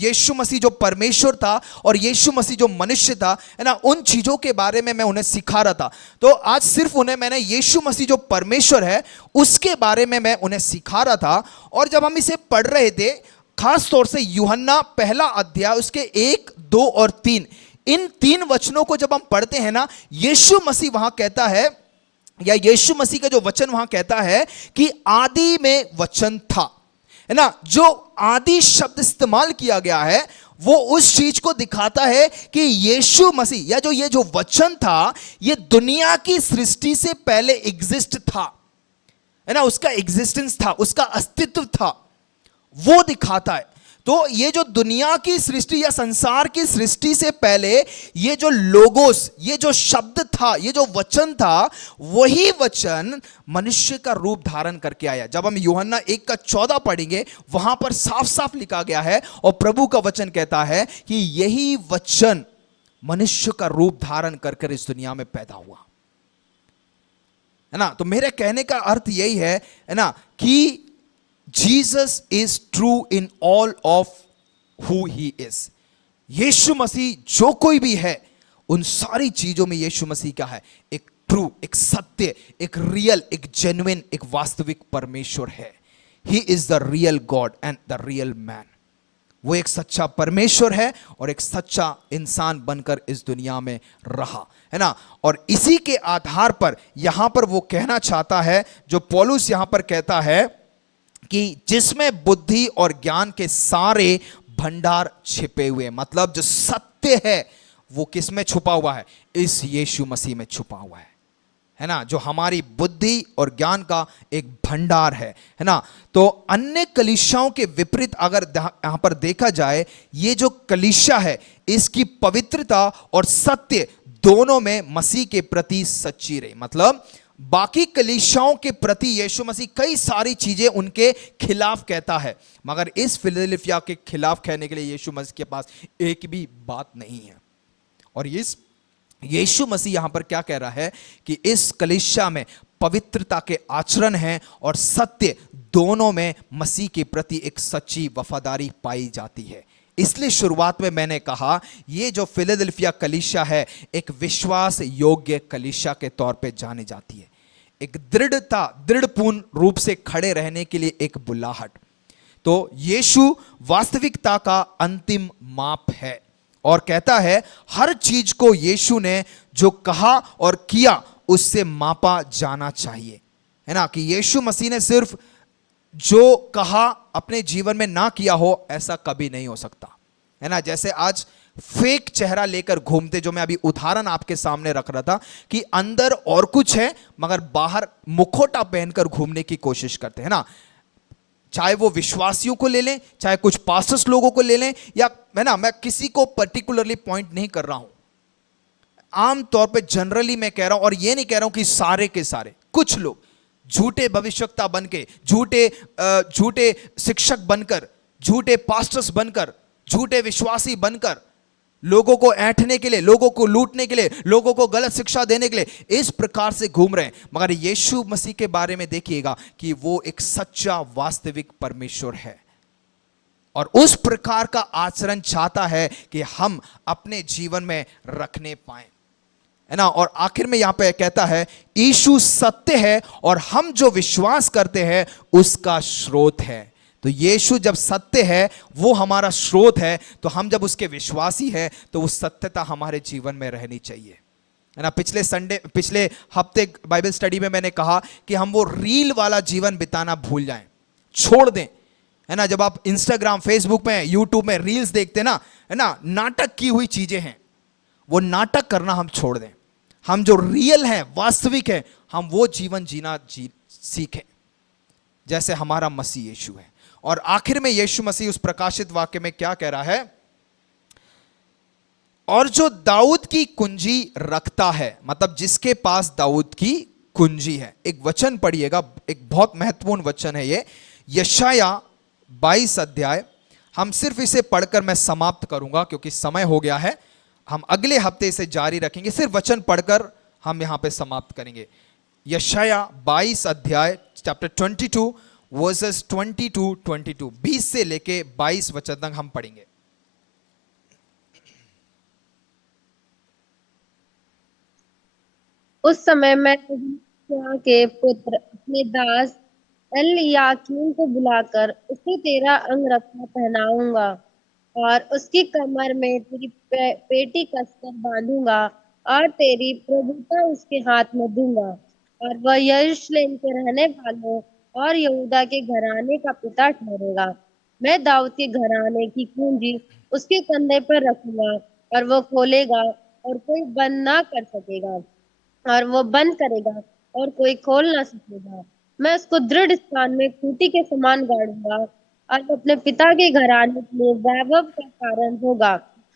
यीशु मसीह जो परमेश्वर था और यीशु मसीह जो मनुष्य था, है ना, उन चीजों के बारे में मैं उन्हें सिखा रहा था। तो आज सिर्फ उन्हें मैंने यीशु मसीह जो परमेश्वर है उसके बारे में मैं उन्हें सिखा रहा था। और जब हम इसे पढ़ रहे थे, खास तौर से यूहन्ना पहला अध्याय उसके 1, 2 और 3, इन 3 वचनों को जब हम पढ़ते हैं ना, यीशु मसीह वहां कहता है, या यीशु मसीह का जो वचन वहां कहता है कि आदि में वचन था, है ना। जो आदि शब्द इस्तेमाल किया गया है वो उस चीज को दिखाता है कि यीशु मसीह या ये जो वचन था, ये दुनिया की सृष्टि से पहले एग्जिस्ट था, है ना, उसका एग्जिस्टेंस था, उसका अस्तित्व था, वो दिखाता है। तो ये जो दुनिया की सृष्टि या संसार की सृष्टि से पहले ये जो लोगोस, ये जो शब्द था, ये जो वचन था, वही वचन मनुष्य का रूप धारण करके आया। जब हम यूहन्ना 1:14 पढ़ेंगे, वहां पर साफ साफ लिखा गया है और प्रभु का वचन कहता है कि यही वचन मनुष्य का रूप धारण कर इस दुनिया में पैदा हुआ, है ना। तो मेरे कहने का अर्थ यही है ना, कि Jesus is true in all of who he is। यीशु मसीह जो कोई भी है उन सारी चीजों में यीशु मसीह क्या है, एक ट्रू, एक सत्य, एक रियल, एक जेन्युइन, एक वास्तविक परमेश्वर है। He is the real God and the real man। वो एक सच्चा परमेश्वर है और एक सच्चा इंसान बनकर इस दुनिया में रहा, है ना। और इसी के आधार पर यहां पर वो कहना चाहता है, जो पौलुस यहां पर कहता है कि जिसमें बुद्धि और ज्ञान के सारे भंडार छिपे हुए, मतलब जो सत्य है वो किस में छुपा हुआ है, इस यीशु मसीह में छुपा हुआ है ना, जो हमारी बुद्धि और ज्ञान का एक भंडार है ना। तो अन्य कलीसियाओं के विपरीत अगर यहां पर देखा जाए, ये जो कलीसिया है इसकी पवित्रता और सत्य दोनों में मसीह के प्रति सच्ची रही। मतलब बाकी कलीसियाओं के प्रति यीशु मसीह कई सारी चीजें उनके खिलाफ कहता है, मगर इस फिलदेल्फिया के खिलाफ कहने के लिए यीशु मसीह के पास एक भी बात नहीं है। और इस यीशु मसीह यहां पर क्या कह रहा है कि इस कलीसिया में पवित्रता के आचरण हैं और सत्य दोनों में मसीह के प्रति एक सच्ची वफादारी पाई जाती है। इसलिए शुरुआत में मैंने कहा, ये जो फिलदेल्फिया कलीसिया है एक विश्वास योग्य कलीसिया के तौर पे जानी जाती है, एक दृढ़पूर्ण रूप से खड़े रहने के लिए एक बुलाहट। तो यीशु वास्तविकता का अंतिम माप है और कहता है हर चीज को यीशु ने जो कहा और किया उससे मापा जाना चाहिए, है ना। कि यीशु मसीह ने सिर्फ जो कहा अपने जीवन में ना किया हो, ऐसा कभी नहीं हो सकता, है ना। जैसे आज फेक चेहरा लेकर घूमते, जो मैं अभी उदाहरण आपके सामने रख रहा था, कि अंदर और कुछ है मगर बाहर मुखौटा पहनकर घूमने की कोशिश करते हैं ना। चाहे वो विश्वासियों को ले लें, चाहे कुछ पास्टर्स लोगों को ले लें, या है ना, मैं किसी को पर्टिकुलरली पॉइंट नहीं कर रहा हूं, आम तौर पे जनरली मैं कह रहा हूं। और ये नहीं कह रहा हूं कि सारे के सारे, कुछ लोग झूठे भविष्यवक्ता बनके, झूठे शिक्षक बनकर, झूठे पास्टर्स बनकर, झूठे विश्वासी बनकर लोगों को ऐंठने के लिए, लोगों को लूटने के लिए, लोगों को गलत शिक्षा देने के लिए इस प्रकार से घूम रहे हैं। मगर यीशु मसीह के बारे में देखिएगा कि वो एक सच्चा वास्तविक परमेश्वर है और उस प्रकार का आचरण चाहता है कि हम अपने जीवन में रखने पाए, है ना। और आखिर में यहां पे कहता है यीशु सत्य है और हम जो विश्वास करते हैं उसका स्रोत है। तो यीशु जब सत्य है, वो हमारा स्रोत है, तो हम जब उसके विश्वासी हैं तो वो सत्यता हमारे जीवन में रहनी चाहिए, है ना। पिछले हफ्ते बाइबल स्टडी में मैंने कहा कि हम वो रील वाला जीवन बिताना भूल जाएं, छोड़ दें, है ना। जब आप इंस्टाग्राम, फेसबुक में, यूट्यूब में रील्स देखते ना, है ना, नाटक की हुई चीजें हैं, वो नाटक करना हम छोड़ दें। हम जो रियल हैं, वास्तविक है, हम वो जीवन जीना सीखें जैसे हमारा मसीह यीशु है। और आखिर में यीशु मसीह उस प्रकाशित वाक्य में क्या कह रहा है, और जो दाऊद की कुंजी रखता है, मतलब जिसके पास दाऊद की कुंजी है। एक वचन पढ़िएगा, एक बहुत महत्वपूर्ण वचन है ये, यशाया 22 अध्याय। हम सिर्फ इसे पढ़कर मैं समाप्त करूंगा क्योंकि समय हो गया है। हम अगले हफ्ते इसे जारी रखेंगे, सिर्फ वचन पढ़कर हम यहां पे समाप्त करेंगे। यशाया 22 अध्याय, चैप्टर 22 वर्सेस 22 20 से लेके 22 वचन तक हम पढ़ेंगे। उस समय मैं यहोशू के पुत्र अपने दास एलयाकीम को बुलाकर उसे तेरा अंगरखा पहनाऊंगा और उसकी कमर में तेरी पेटी कसकर बांधूंगा और तेरी प्रभुता उसके हाथ में दूंगा, और वह यरूशलेम के रहने वालों और यहूदा के घराने का पिता ठहरेगा। मैं दाऊद के घराने की कुंजी उसके कंधे पर रखूंगा और वह खोलेगा और कोई बंद ना कर सकेगा, और वो बंद करेगा और कोई खोल ना सकेगा। मैं उसको दृढ़ स्थान में खूंटी के समान गाड़ूंगा और वो अपने पिता के घराने के लिए वैभव का कारण होगा,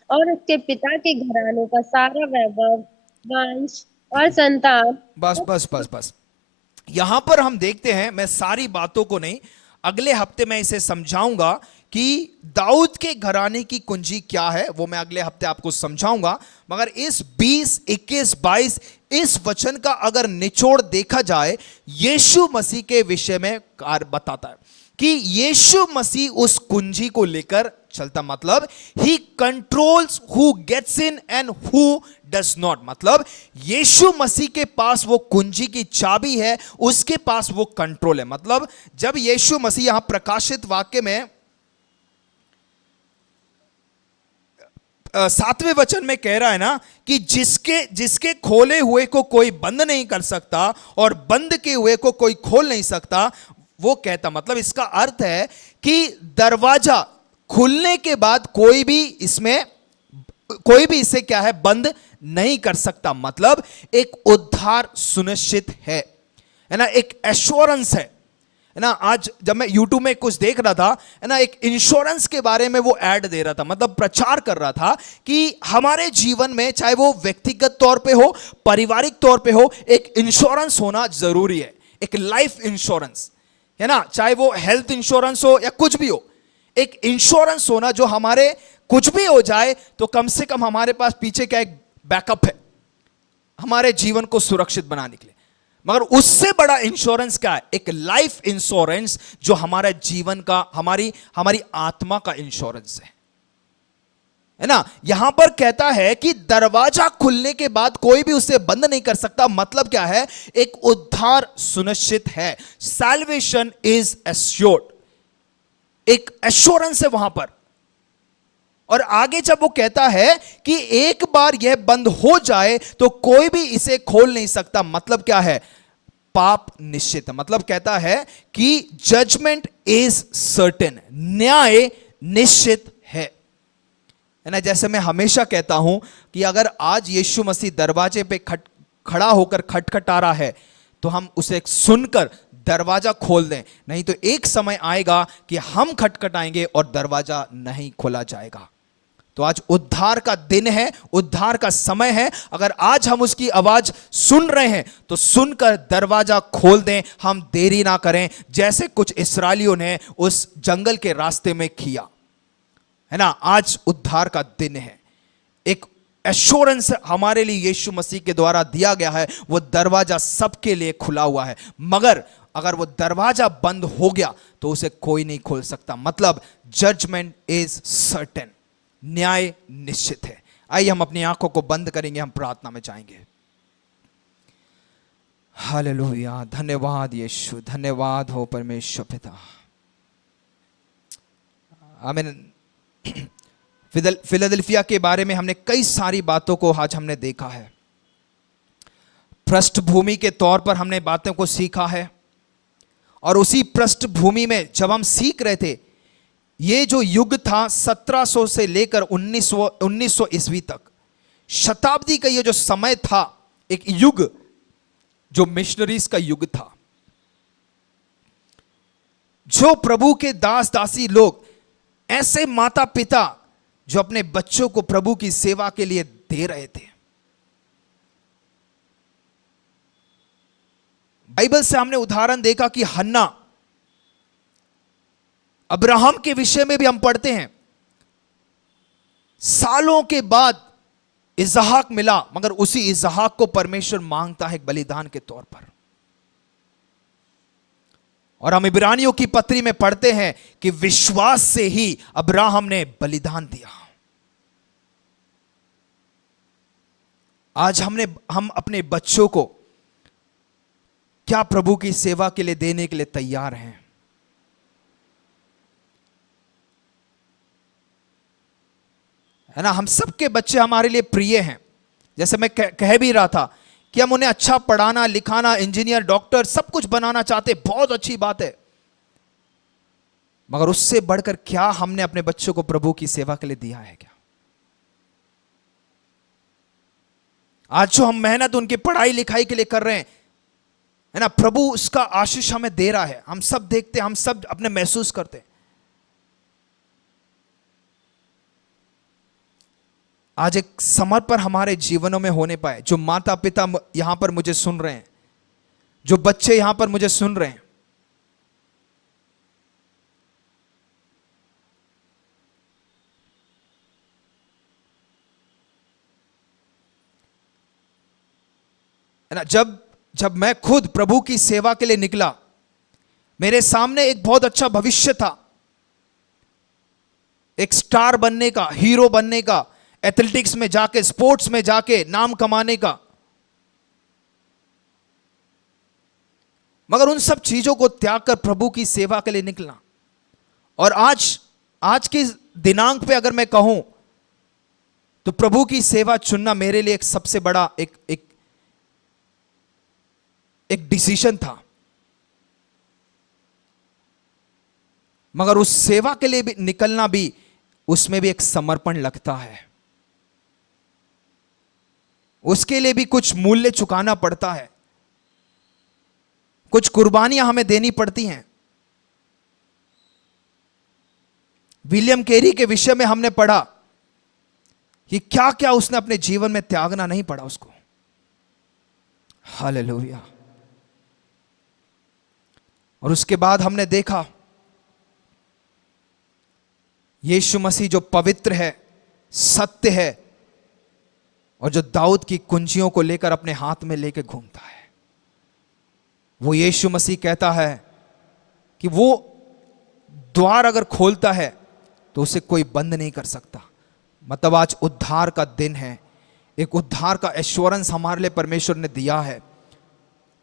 और उसके पिता के घराने का सारा वैभव, वंश और संतान। बस बस बस बस, यहां पर हम देखते हैं, मैं सारी बातों को नहीं, अगले हफ्ते मैं इसे समझाऊंगा कि दाऊद के घराने की कुंजी क्या है, वो मैं अगले हफ्ते आपको समझाऊंगा। मगर इस 20, 21, 22 इस वचन का अगर निचोड़ देखा जाए, यीशु मसीह के विषय में कार्य बताता है कि यीशु मसीह उस कुंजी को लेकर चलता, मतलब ही controls who gets in and who does not. मतलब यीशु मसीह के पास वो कुंजी की चाबी है, उसके पास वो कंट्रोल है। मतलब जब यीशु मसीह यहां प्रकाशित वाक्य में 7वें वचन में कह रहा है ना कि जिसके खोले हुए को कोई बंद नहीं कर सकता और बंद किए हुए को कोई खोल नहीं सकता, वो कहता, मतलब इसका अर्थ है कि दरवाजा खुलने के बाद कोई भी इसे क्या है, बंद नहीं कर सकता। मतलब एक उद्धार सुनिश्चित है ना, एक एश्योरेंस है ना। आज जब मैं YouTube में कुछ देख रहा था, है ना, एक इंश्योरेंस के बारे में वो ऐड दे रहा था, मतलब प्रचार कर रहा था कि हमारे जीवन में, चाहे वो व्यक्तिगत तौर पे हो, पारिवारिक तौर पे हो, एक इंश्योरेंस होना जरूरी है, एक लाइफ इंश्योरेंस, है ना। चाहे वो हेल्थ इंश्योरेंस हो या कुछ भी हो, एक इंश्योरेंस होना जो हमारे कुछ भी हो जाए तो कम से कम हमारे पास पीछे क्या एक बैकअप है हमारे जीवन को सुरक्षित बनाने के लिए। मगर उससे बड़ा इंश्योरेंस क्या है, एक लाइफ इंश्योरेंस जो हमारे जीवन का, हमारी आत्मा का इंश्योरेंस है ना। यहां पर कहता है कि दरवाजा खुलने के बाद कोई भी उसे बंद नहीं कर सकता। मतलब क्या है, एक उद्धार सुनिश्चित है, सैल्वेशन इज एश्योर्ड, एक एश्योरेंस है वहां पर। और आगे जब वो कहता है कि एक बार यह बंद हो जाए तो कोई भी इसे खोल नहीं सकता, मतलब क्या है, पाप निश्चित है। मतलब कहता है कि जजमेंट इज सर्टेन, न्याय निश्चित है ना। जैसे मैं हमेशा कहता हूं कि अगर आज यीशु मसीह दरवाजे पे खड़ा होकर खटखटा रहा है तो हम उसे सुनकर दरवाजा खोल दें, नहीं तो एक समय आएगा कि हम खटखटाएंगे और दरवाजा नहीं खोला जाएगा। तो आज उद्धार का दिन है, उद्धार का समय है। अगर आज हम उसकी आवाज सुन रहे हैं तो सुनकर दरवाजा खोल दें, हम देरी ना करें, जैसे कुछ इस्राएलियों ने उस जंगल के रास्ते में किया, है ना। आज उद्धार का दिन है, एक एश्योरेंस हमारे लिए यीशु मसीह के द्वारा दिया गया है, वो दरवाजा सबके लिए खुला हुआ है। मगर अगर वो दरवाजा बंद हो गया तो उसे कोई नहीं खोल सकता। मतलब जजमेंट इज सर्टेन, न्याय निश्चित है। आइए हम अपनी आंखों को बंद करेंगे, हम प्रार्थना में जाएंगे। हालेलुया, धन्यवाद यीशु, धन्यवाद हो परमेश्वर पिता। आमीन। फिलाडेल्फिया के बारे में हमने कई सारी बातों को आज हमने देखा है, पृष्ठभूमि के तौर पर हमने बातों को सीखा है। और उसी पृष्ठभूमि में जब हम सीख रहे थे, ये जो युग था 1700 से लेकर 1900 ईस्वी तक, शताब्दी का ये जो समय था, एक युग जो मिशनरीज का युग था, जो प्रभु के दास दासी लोग, ऐसे माता पिता जो अपने बच्चों को प्रभु की सेवा के लिए दे रहे थे। बाइबल से हमने उदाहरण देखा कि हन्ना, अब्राहम के विषय में भी हम पढ़ते हैं, सालों के बाद इसहाक मिला, मगर उसी इसहाक को परमेश्वर मांगता है एक बलिदान के तौर पर। और हम इब्रानियों की पत्री में पढ़ते हैं कि विश्वास से ही अब्राहम ने बलिदान दिया। आज हम अपने बच्चों को क्या प्रभु की सेवा के लिए देने के लिए तैयार हैं? है ना, हम सबके बच्चे हमारे लिए प्रिय हैं। जैसे मैं कह भी रहा था कि हम उन्हें अच्छा पढ़ाना लिखाना, इंजीनियर डॉक्टर सब कुछ बनाना चाहते, बहुत अच्छी बात है, मगर उससे बढ़कर क्या हमने अपने बच्चों को प्रभु की सेवा के लिए दिया है क्या? आज जो हम मेहनत उनकी पढ़ाई लिखाई के लिए कर रहे हैं, है ना, प्रभु उसका आशीष हमें दे रहा है। हम सब देखते हैं, हम सब अपने महसूस करते हैं। आज एक समर्पण हमारे जीवनों में होने पाए। जो माता पिता यहां पर मुझे सुन रहे हैं, जो बच्चे यहां पर मुझे सुन रहे हैं, है ना, जब मैं खुद प्रभु की सेवा के लिए निकला, मेरे सामने एक बहुत अच्छा भविष्य था, एक स्टार बनने का, हीरो बनने का, एथलेटिक्स में जाके, स्पोर्ट्स में जाके नाम कमाने का। मगर उन सब चीजों को त्याग कर प्रभु की सेवा के लिए निकलना। और आज के दिनांक पे अगर मैं कहूं तो प्रभु की सेवा चुनना मेरे लिए एक सबसे बड़ा एक डिसीजन था। मगर उस सेवा के लिए भी निकलना भी, उसमें भी एक समर्पण लगता है, उसके लिए भी कुछ मूल्य चुकाना पड़ता है, कुछ कुर्बानियां हमें देनी पड़ती हैं। विलियम कैरी के विषय में हमने पढ़ा कि क्या क्या उसने अपने जीवन में त्यागना नहीं पड़ा उसको। हालेलुया। और उसके बाद हमने देखा यीशु मसीह जो पवित्र है, सत्य है, और जो दाऊद की कुंजियों को लेकर अपने हाथ में लेकर घूमता है, वो यीशु मसीह कहता है कि वो द्वार अगर खोलता है तो उसे कोई बंद नहीं कर सकता। मतलब आज उद्धार का दिन है, एक उद्धार का एश्योरेंस हमारे लिए परमेश्वर ने दिया है।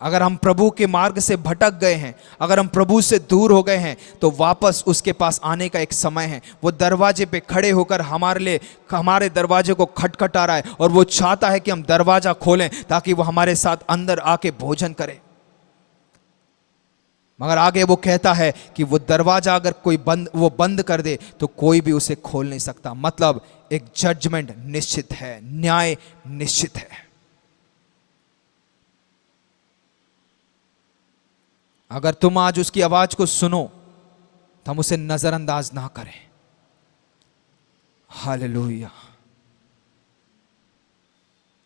अगर हम प्रभु के मार्ग से भटक गए हैं, अगर हम प्रभु से दूर हो गए हैं, तो वापस उसके पास आने का एक समय है। वो दरवाजे पे खड़े होकर हमारे दरवाजे को खटखटा रहा है, और वो चाहता है कि हम दरवाजा खोलें ताकि वो हमारे साथ अंदर आके भोजन करे। मगर आगे वो कहता है कि वो दरवाजा अगर कोई बंद कर दे तो कोई भी उसे खोल नहीं सकता। मतलब एक जजमेंट निश्चित है, न्याय निश्चित है। अगर तुम आज उसकी आवाज को सुनो तो हम उसे नजरअंदाज ना करें। हालेलुया।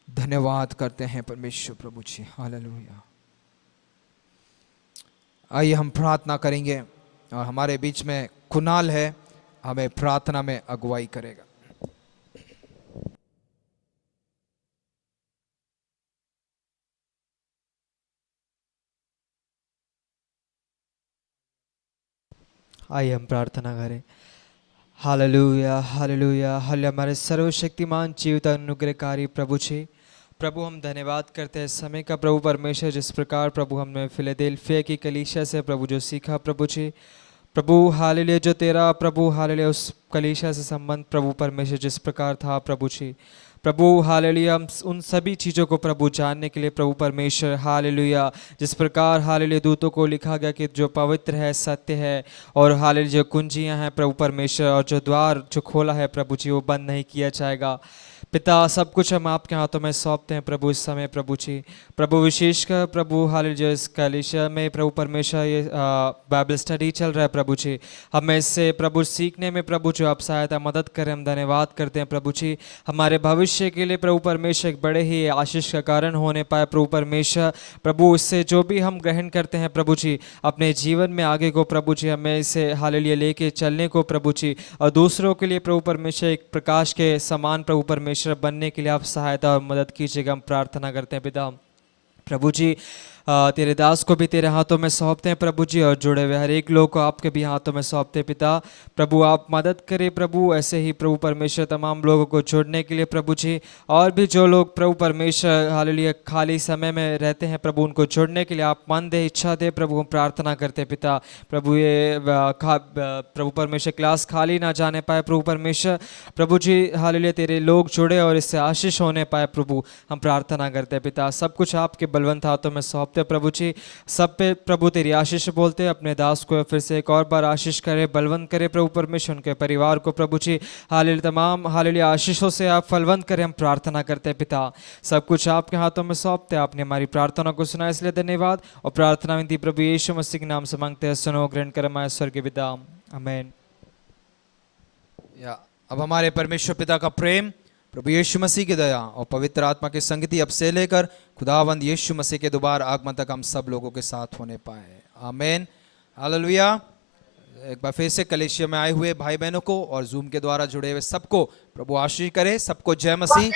धन्यवाद करते हैं परमेश्वर प्रभु जी। हालेलुया। आइए हम प्रार्थना करेंगे, और हमारे बीच में कुणाल है, हमें प्रार्थना में अगुवाई करेगा। आइए हम प्रार्थना करें। Hallelujah, hallelujah, hallelujah. हमारे सर्वशक्तिमान जीवित अनुग्रहकारी प्रभु जी, प्रभु हम धन्यवाद करते हैं इस समय का प्रभु परमेश्वर, जिस प्रकार प्रभु हमने फिलाडेल्फिया की कलीसिया से प्रभु जो सीखा प्रभु जी, प्रभु हालेलुया, जो तेरा प्रभु हालेलुया उस कलीसिया से संबंध प्रभु परमेश्वर जिस प्रकार था प्रभु जी, प्रभु हालेलुया हम उन सभी चीज़ों को प्रभु जानने के लिए प्रभु परमेश्वर हालेलुया, जिस प्रकार हालेलुया दूतों को लिखा गया कि जो पवित्र है, सत्य है, और हालेलुया जो कुंजियां हैं प्रभु परमेश्वर, और जो द्वार जो खोला है प्रभु जी वो बंद नहीं किया जाएगा। पिता सब कुछ हम आपके हाथों में सौंपते हैं प्रभु इस समय प्रभु जी। प्रभु विशेषकर प्रभु हालेलुया इस कलीसिया में प्रभु परमेश्वर ये बाइबल स्टडी चल रहा है प्रभु जी, हमें इससे प्रभु सीखने में प्रभु जो आप सहायता मदद करें, हम धन्यवाद करते हैं प्रभु जी। हमारे भविष्य के लिए प्रभु परमेश्वर एक बड़े ही आशीष का कारण होने पाए प्रभु परमेश्वर। प्रभु इससे जो भी हम ग्रहण करते हैं प्रभु जी अपने जीवन में आगे को प्रभु जी, हमें इसे हालेलुया लेके चलने को प्रभु जी, और दूसरों के लिए प्रभु परमेश्वर एक प्रकाश के समान प्रभु परमेश्वर बनने के लिए आप सहायता और मदद कीजिएगा, हम प्रार्थना करते हैं पिता। प्रभु जी तेरे दास को भी तेरे हाथों में सौंपते हैं प्रभु जी, और जुड़े हुए हर एक लोग को आपके भी हाथों में सौंपते हैं पिता। प्रभु आप मदद करें प्रभु, ऐसे ही प्रभु परमेश्वर तमाम लोगों को जोड़ने के लिए प्रभु जी, और भी जो लोग प्रभु परमेश्वर हालेलुया खाली समय में रहते हैं प्रभु उनको जोड़ने के लिए आप मन दे, इच्छा दे प्रभु, हम प्रार्थना करते हैं पिता। प्रभु ये प्रभु परमेश्वर क्लास खाली ना जाने पाए प्रभु परमेश्वर, प्रभु जी हालेलुया तेरे लोग जुड़े और इससे आशीष होने पाए प्रभु, हम प्रार्थना करते हैं पिता। सब कुछ आपके बलवंत हाथों में सौंपते प्रभु जी, सब पे प्रभु तेरी आशीष बोलते हैं। अपने दास को फिर से एक और बार आशीष करे, बलवंत करे प्रभु परमेश्वर, उनके परिवार को प्रभु जी हालेलुया तमाम हालेलुया आशीषों से आप फलवंत करें, हम प्रार्थना करते हैं पिता। सब कुछ आपके हाथों में सौंपते हैं, आपने हमारी प्रार्थना को सुना इसलिए धन्यवाद, और प्रार्थना विनती प्रभु यीशु मसीह के नाम से मांगते हैं, सुनो ग्रहण कर हमारे स्वर्गीय पिता, आमीन। अब हमारे परमेश्वर पिता का प्रेम, प्रभु यीशु मसीह की दया और पवित्र आत्मा की संगति अब से लेकर खुदावंद यीशु मसीह के दोबारा आगमन तक हम सब लोगों के साथ होने पाए, आमीन, हालेलुया। एक बार फिर से कलीसिया में आए हुए भाई बहनों को और जूम के द्वारा जुड़े हुए सबको प्रभु आशीष करे, सबको जय मसीह।